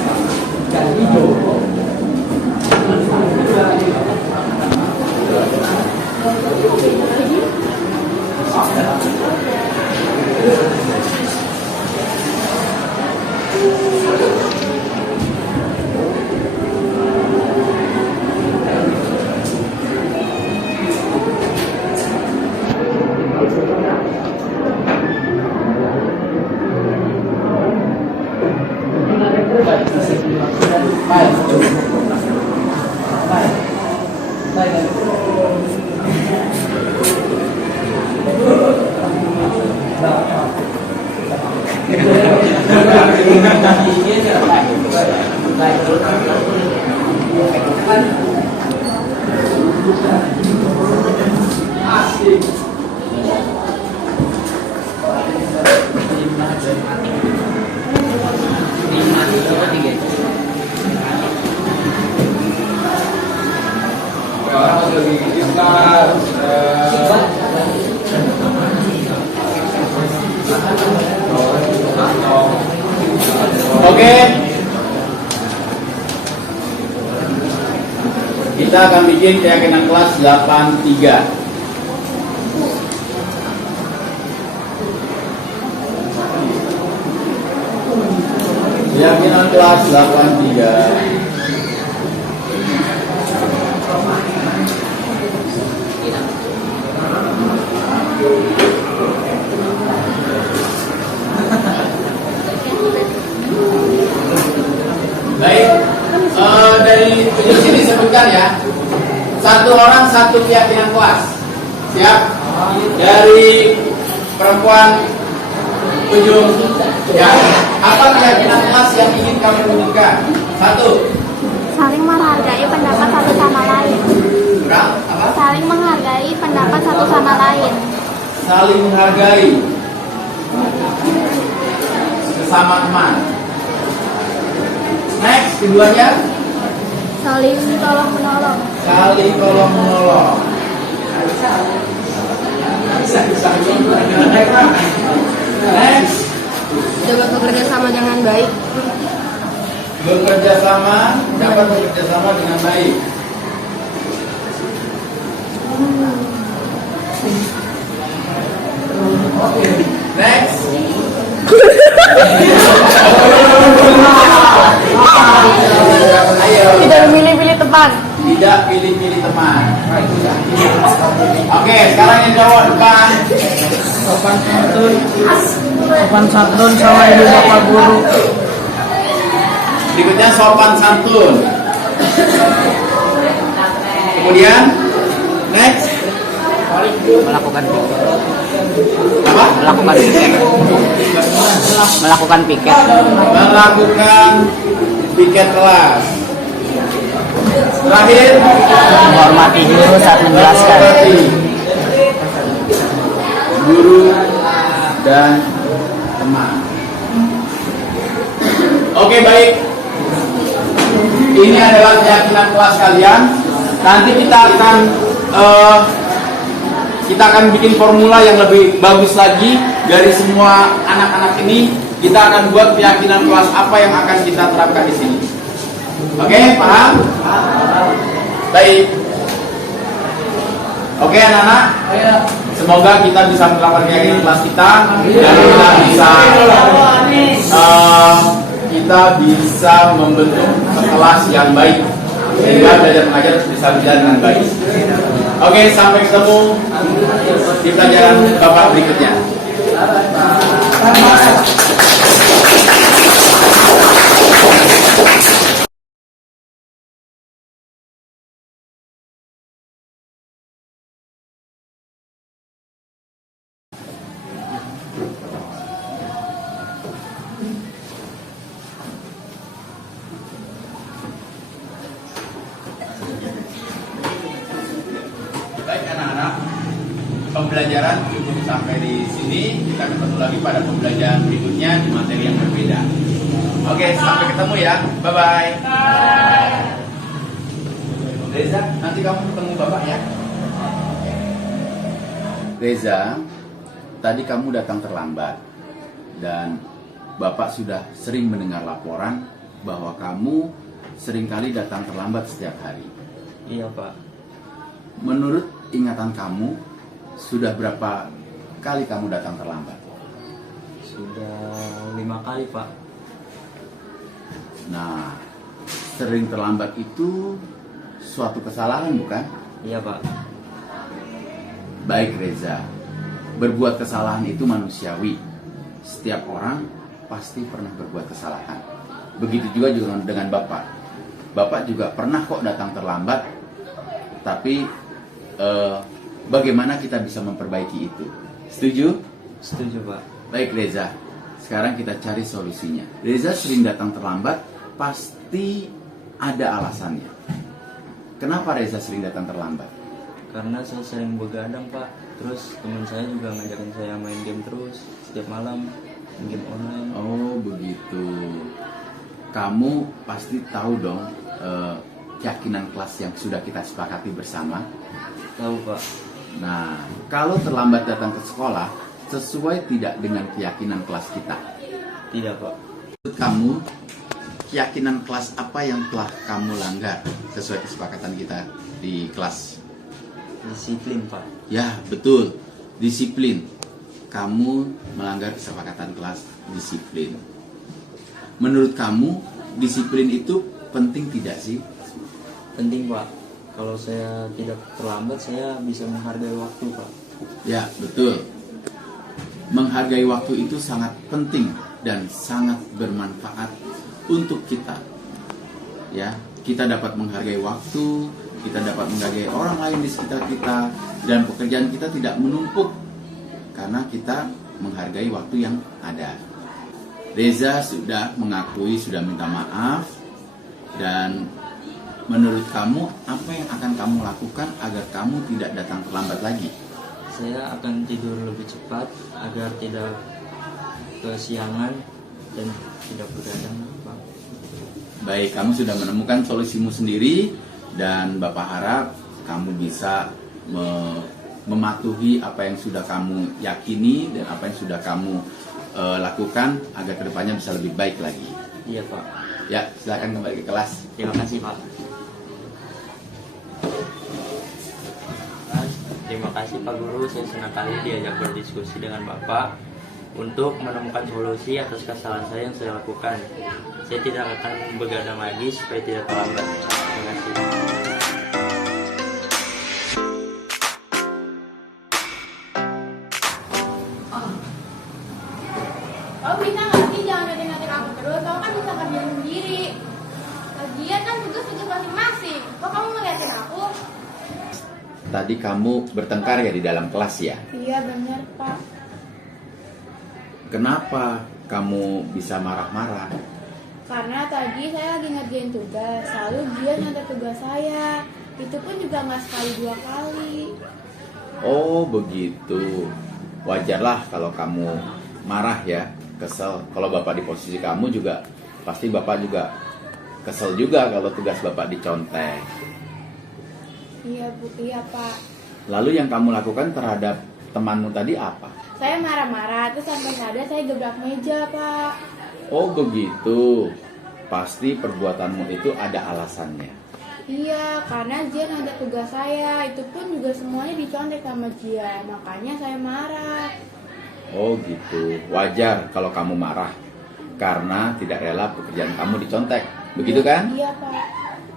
Kita akan bikin keyakinan kelas 83. Keyakinan kelas 83. Baik, dari ujung sini sebutkan ya. Satu orang satu keyakinan kelas. Siap? Dari perempuan ujung. Ya. Apa keyakinan kelas yang ingin kamu wujudkan? Satu. Saling menghargai pendapat satu sama lain. Kurang? Apa? Saling menghargai pendapat satu sama lain. Saling menghargai sesama teman. Next, keduanya Saling tolong menolong. saling tolong menolong. Next, Dapat bekerja sama dengan baik. bekerja sama, dapat bekerja sama dengan baik. Next, ayo. Tidak memilih-pilih teman. Tidak pilih-pilih teman. Oke, sekarang yang jawab depan. Sopan santun sama ibu bapak guru. Berikutnya sopan santun. Kemudian next Melakukan piket. apa? Melakukan piket. Melakukan piket. Melakukan piket kelas. Terakhir Menghormati guru saat menjelaskan. menghormati guru dan teman. Oke, baik. Ini adalah keyakinan kelas kalian. Nanti kita akan bikin formula yang lebih bagus lagi dari semua anak-anak ini. Kita akan buat keyakinan kelas apa yang akan kita terapkan di sini. Oke, paham? Baik. Oke, anak-anak. Semoga kita bisa menerapkan keyakinan kelas kita dan kita bisa membentuk kelas yang baik sehingga belajar mengajar bisa berjalan dengan baik. Oke, sampai ketemu di pelajaran Bapak berikutnya. Baik anak-anak, pembelajaran cukup sampai di sini. Kita ketemu lagi pada pembelajaran berikutnya di materi yang berbeda. Oke, sampai ketemu ya. Bye-bye. Reza, nanti kamu ketemu Bapak ya. Reza, tadi kamu datang terlambat dan Bapak sudah sering mendengar laporan bahwa kamu seringkali datang terlambat setiap hari. Iya Pak. Menurut ingatan kamu, sudah berapa kali kamu datang terlambat? Sudah 5 kali Pak. Nah, sering terlambat itu suatu kesalahan bukan? Iya Pak. Baik Reza, berbuat kesalahan itu manusiawi. Setiap orang pasti pernah berbuat kesalahan. Begitu juga dengan Bapak. Bapak juga pernah kok datang terlambat, tapi bagaimana kita bisa memperbaiki itu? Setuju? Setuju Pak. Baik Reza, sekarang kita cari solusinya. Reza sering datang terlambat, pasti ada alasannya. Kenapa Reza sering datang terlambat? Karena saya sering begadang Pak. Terus teman saya juga ngajakin saya main game terus setiap malam, game online. Oh begitu. Kamu pasti tahu dong keyakinan kelas yang sudah kita sepakati bersama. Tahu Pak. Nah, kalau terlambat datang ke sekolah, sesuai tidak dengan keyakinan kelas kita? Tidak Pak. Menurut kamu, keyakinan kelas apa yang telah kamu langgar sesuai kesepakatan kita di kelas? Disiplin, Pak. Ya, betul. Disiplin. Kamu melanggar kesepakatan kelas, disiplin. Menurut kamu, disiplin itu penting tidak sih? Penting, Pak. Kalau saya tidak terlambat, saya bisa menghargai waktu, Pak. Ya, betul. Menghargai waktu itu sangat penting dan sangat bermanfaat untuk kita. Ya, kita dapat menghargai waktu, kita dapat menghargai orang lain di sekitar kita, dan pekerjaan kita tidak menumpuk karena kita menghargai waktu yang ada. Reza sudah mengakui, sudah minta maaf, dan menurut kamu apa yang akan kamu lakukan agar kamu tidak datang terlambat lagi? Saya akan tidur lebih cepat agar tidak kesiangan dan tidak begadang, Pak. Baik, kamu sudah menemukan solusimu sendiri, dan Bapak harap kamu bisa mematuhi apa yang sudah kamu yakini dan apa yang sudah kamu lakukan agar kedepannya bisa lebih baik lagi. Iya, Pak. Ya, silakan kembali ke kelas. Terima kasih, Pak. Terima kasih, Pak Guru. Saya senang kali diajak berdiskusi dengan Bapak untuk menemukan solusi atas kesalahan saya yang saya lakukan. Saya tidak akan begadang lagi supaya tidak terlambat. Terima kasih. Oh bisa nggak sih jangan ngatin aku terus? Kamu kan bisa kerjain sendiri. Lagian kan tugas masing-masing. Kok kamu ngeliatin aku? Tadi kamu bertengkar ya di dalam kelas ya? Iya benar Pak. Kenapa kamu bisa marah-marah? Karena tadi saya lagi ngerjain tugas, lalu dia nyantet tugas saya. Itu pun juga nggak sekali 2 kali. Oh begitu. Wajarlah kalau kamu marah ya, kesel. Kalau Bapak di posisi kamu juga, pasti Bapak juga kesel juga kalau tugas Bapak dicontek. Iya Bu, iya Pak. Lalu yang kamu lakukan terhadap temanmu tadi apa? Saya marah-marah, terus sampai sadar saya gebrak meja Pak. Oh begitu. Pasti perbuatanmu itu ada alasannya. Iya, karena dia nyantet tugas saya. Itu pun juga semuanya dicontek sama dia. Makanya saya marah. Oh gitu. Wajar kalau kamu marah karena tidak rela pekerjaan kamu dicontek. Begitu kan? Iya Pak.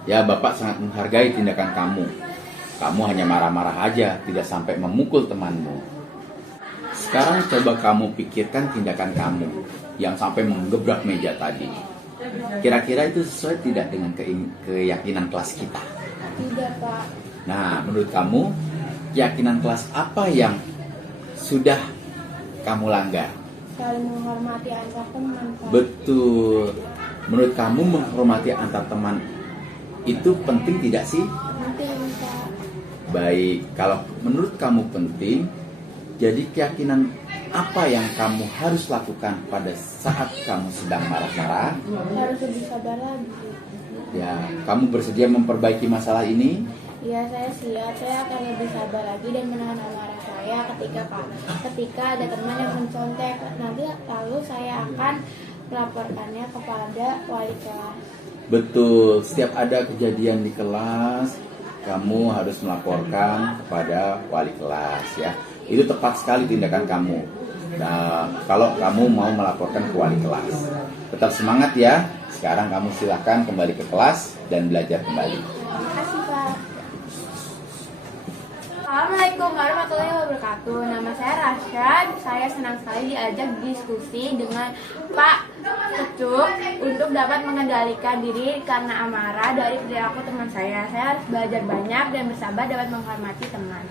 Ya, Bapak sangat menghargai tindakan kamu. Kamu hanya marah-marah aja, tidak sampai memukul temanmu. Sekarang coba kamu pikirkan tindakan kamu yang sampai menggebrak meja tadi. Kira-kira itu sesuai tidak dengan keyakinan kelas kita? Tidak Pak. Nah, menurut kamu, keyakinan kelas apa yang sudah kamu langgar? Saling menghormati antar teman Pak. Betul. Menurut kamu menghormati antar teman itu penting tidak sih? Penting Pak. Baik, kalau menurut kamu penting, jadi keyakinan apa yang kamu harus lakukan pada saat kamu sedang marah-marah? Harus lebih sabar lagi. Ya, kamu bersedia memperbaiki masalah ini? Ya saya siap, saya akan lebih sabar lagi dan menahan amarah saya ketika ada teman yang mencontek. Nanti lalu saya akan melaporkannya kepada wali kelas. Betul, setiap ada kejadian di kelas, kamu harus melaporkan kepada wali kelas ya. Itu tepat sekali tindakan kamu. Nah, kalau kamu mau melaporkan ke wali kelas, tetap semangat ya. Sekarang kamu silakan kembali ke kelas dan belajar kembali. Terima kasih Pak. Assalamualaikum warahmatullahi wabarakatuh. Nama saya Rasyad. Saya senang sekali diajak diskusi dengan Pak Kecuk untuk dapat mengendalikan diri karena amarah dari perilaku teman saya. Saya harus belajar banyak dan bersabar dapat menghormati teman.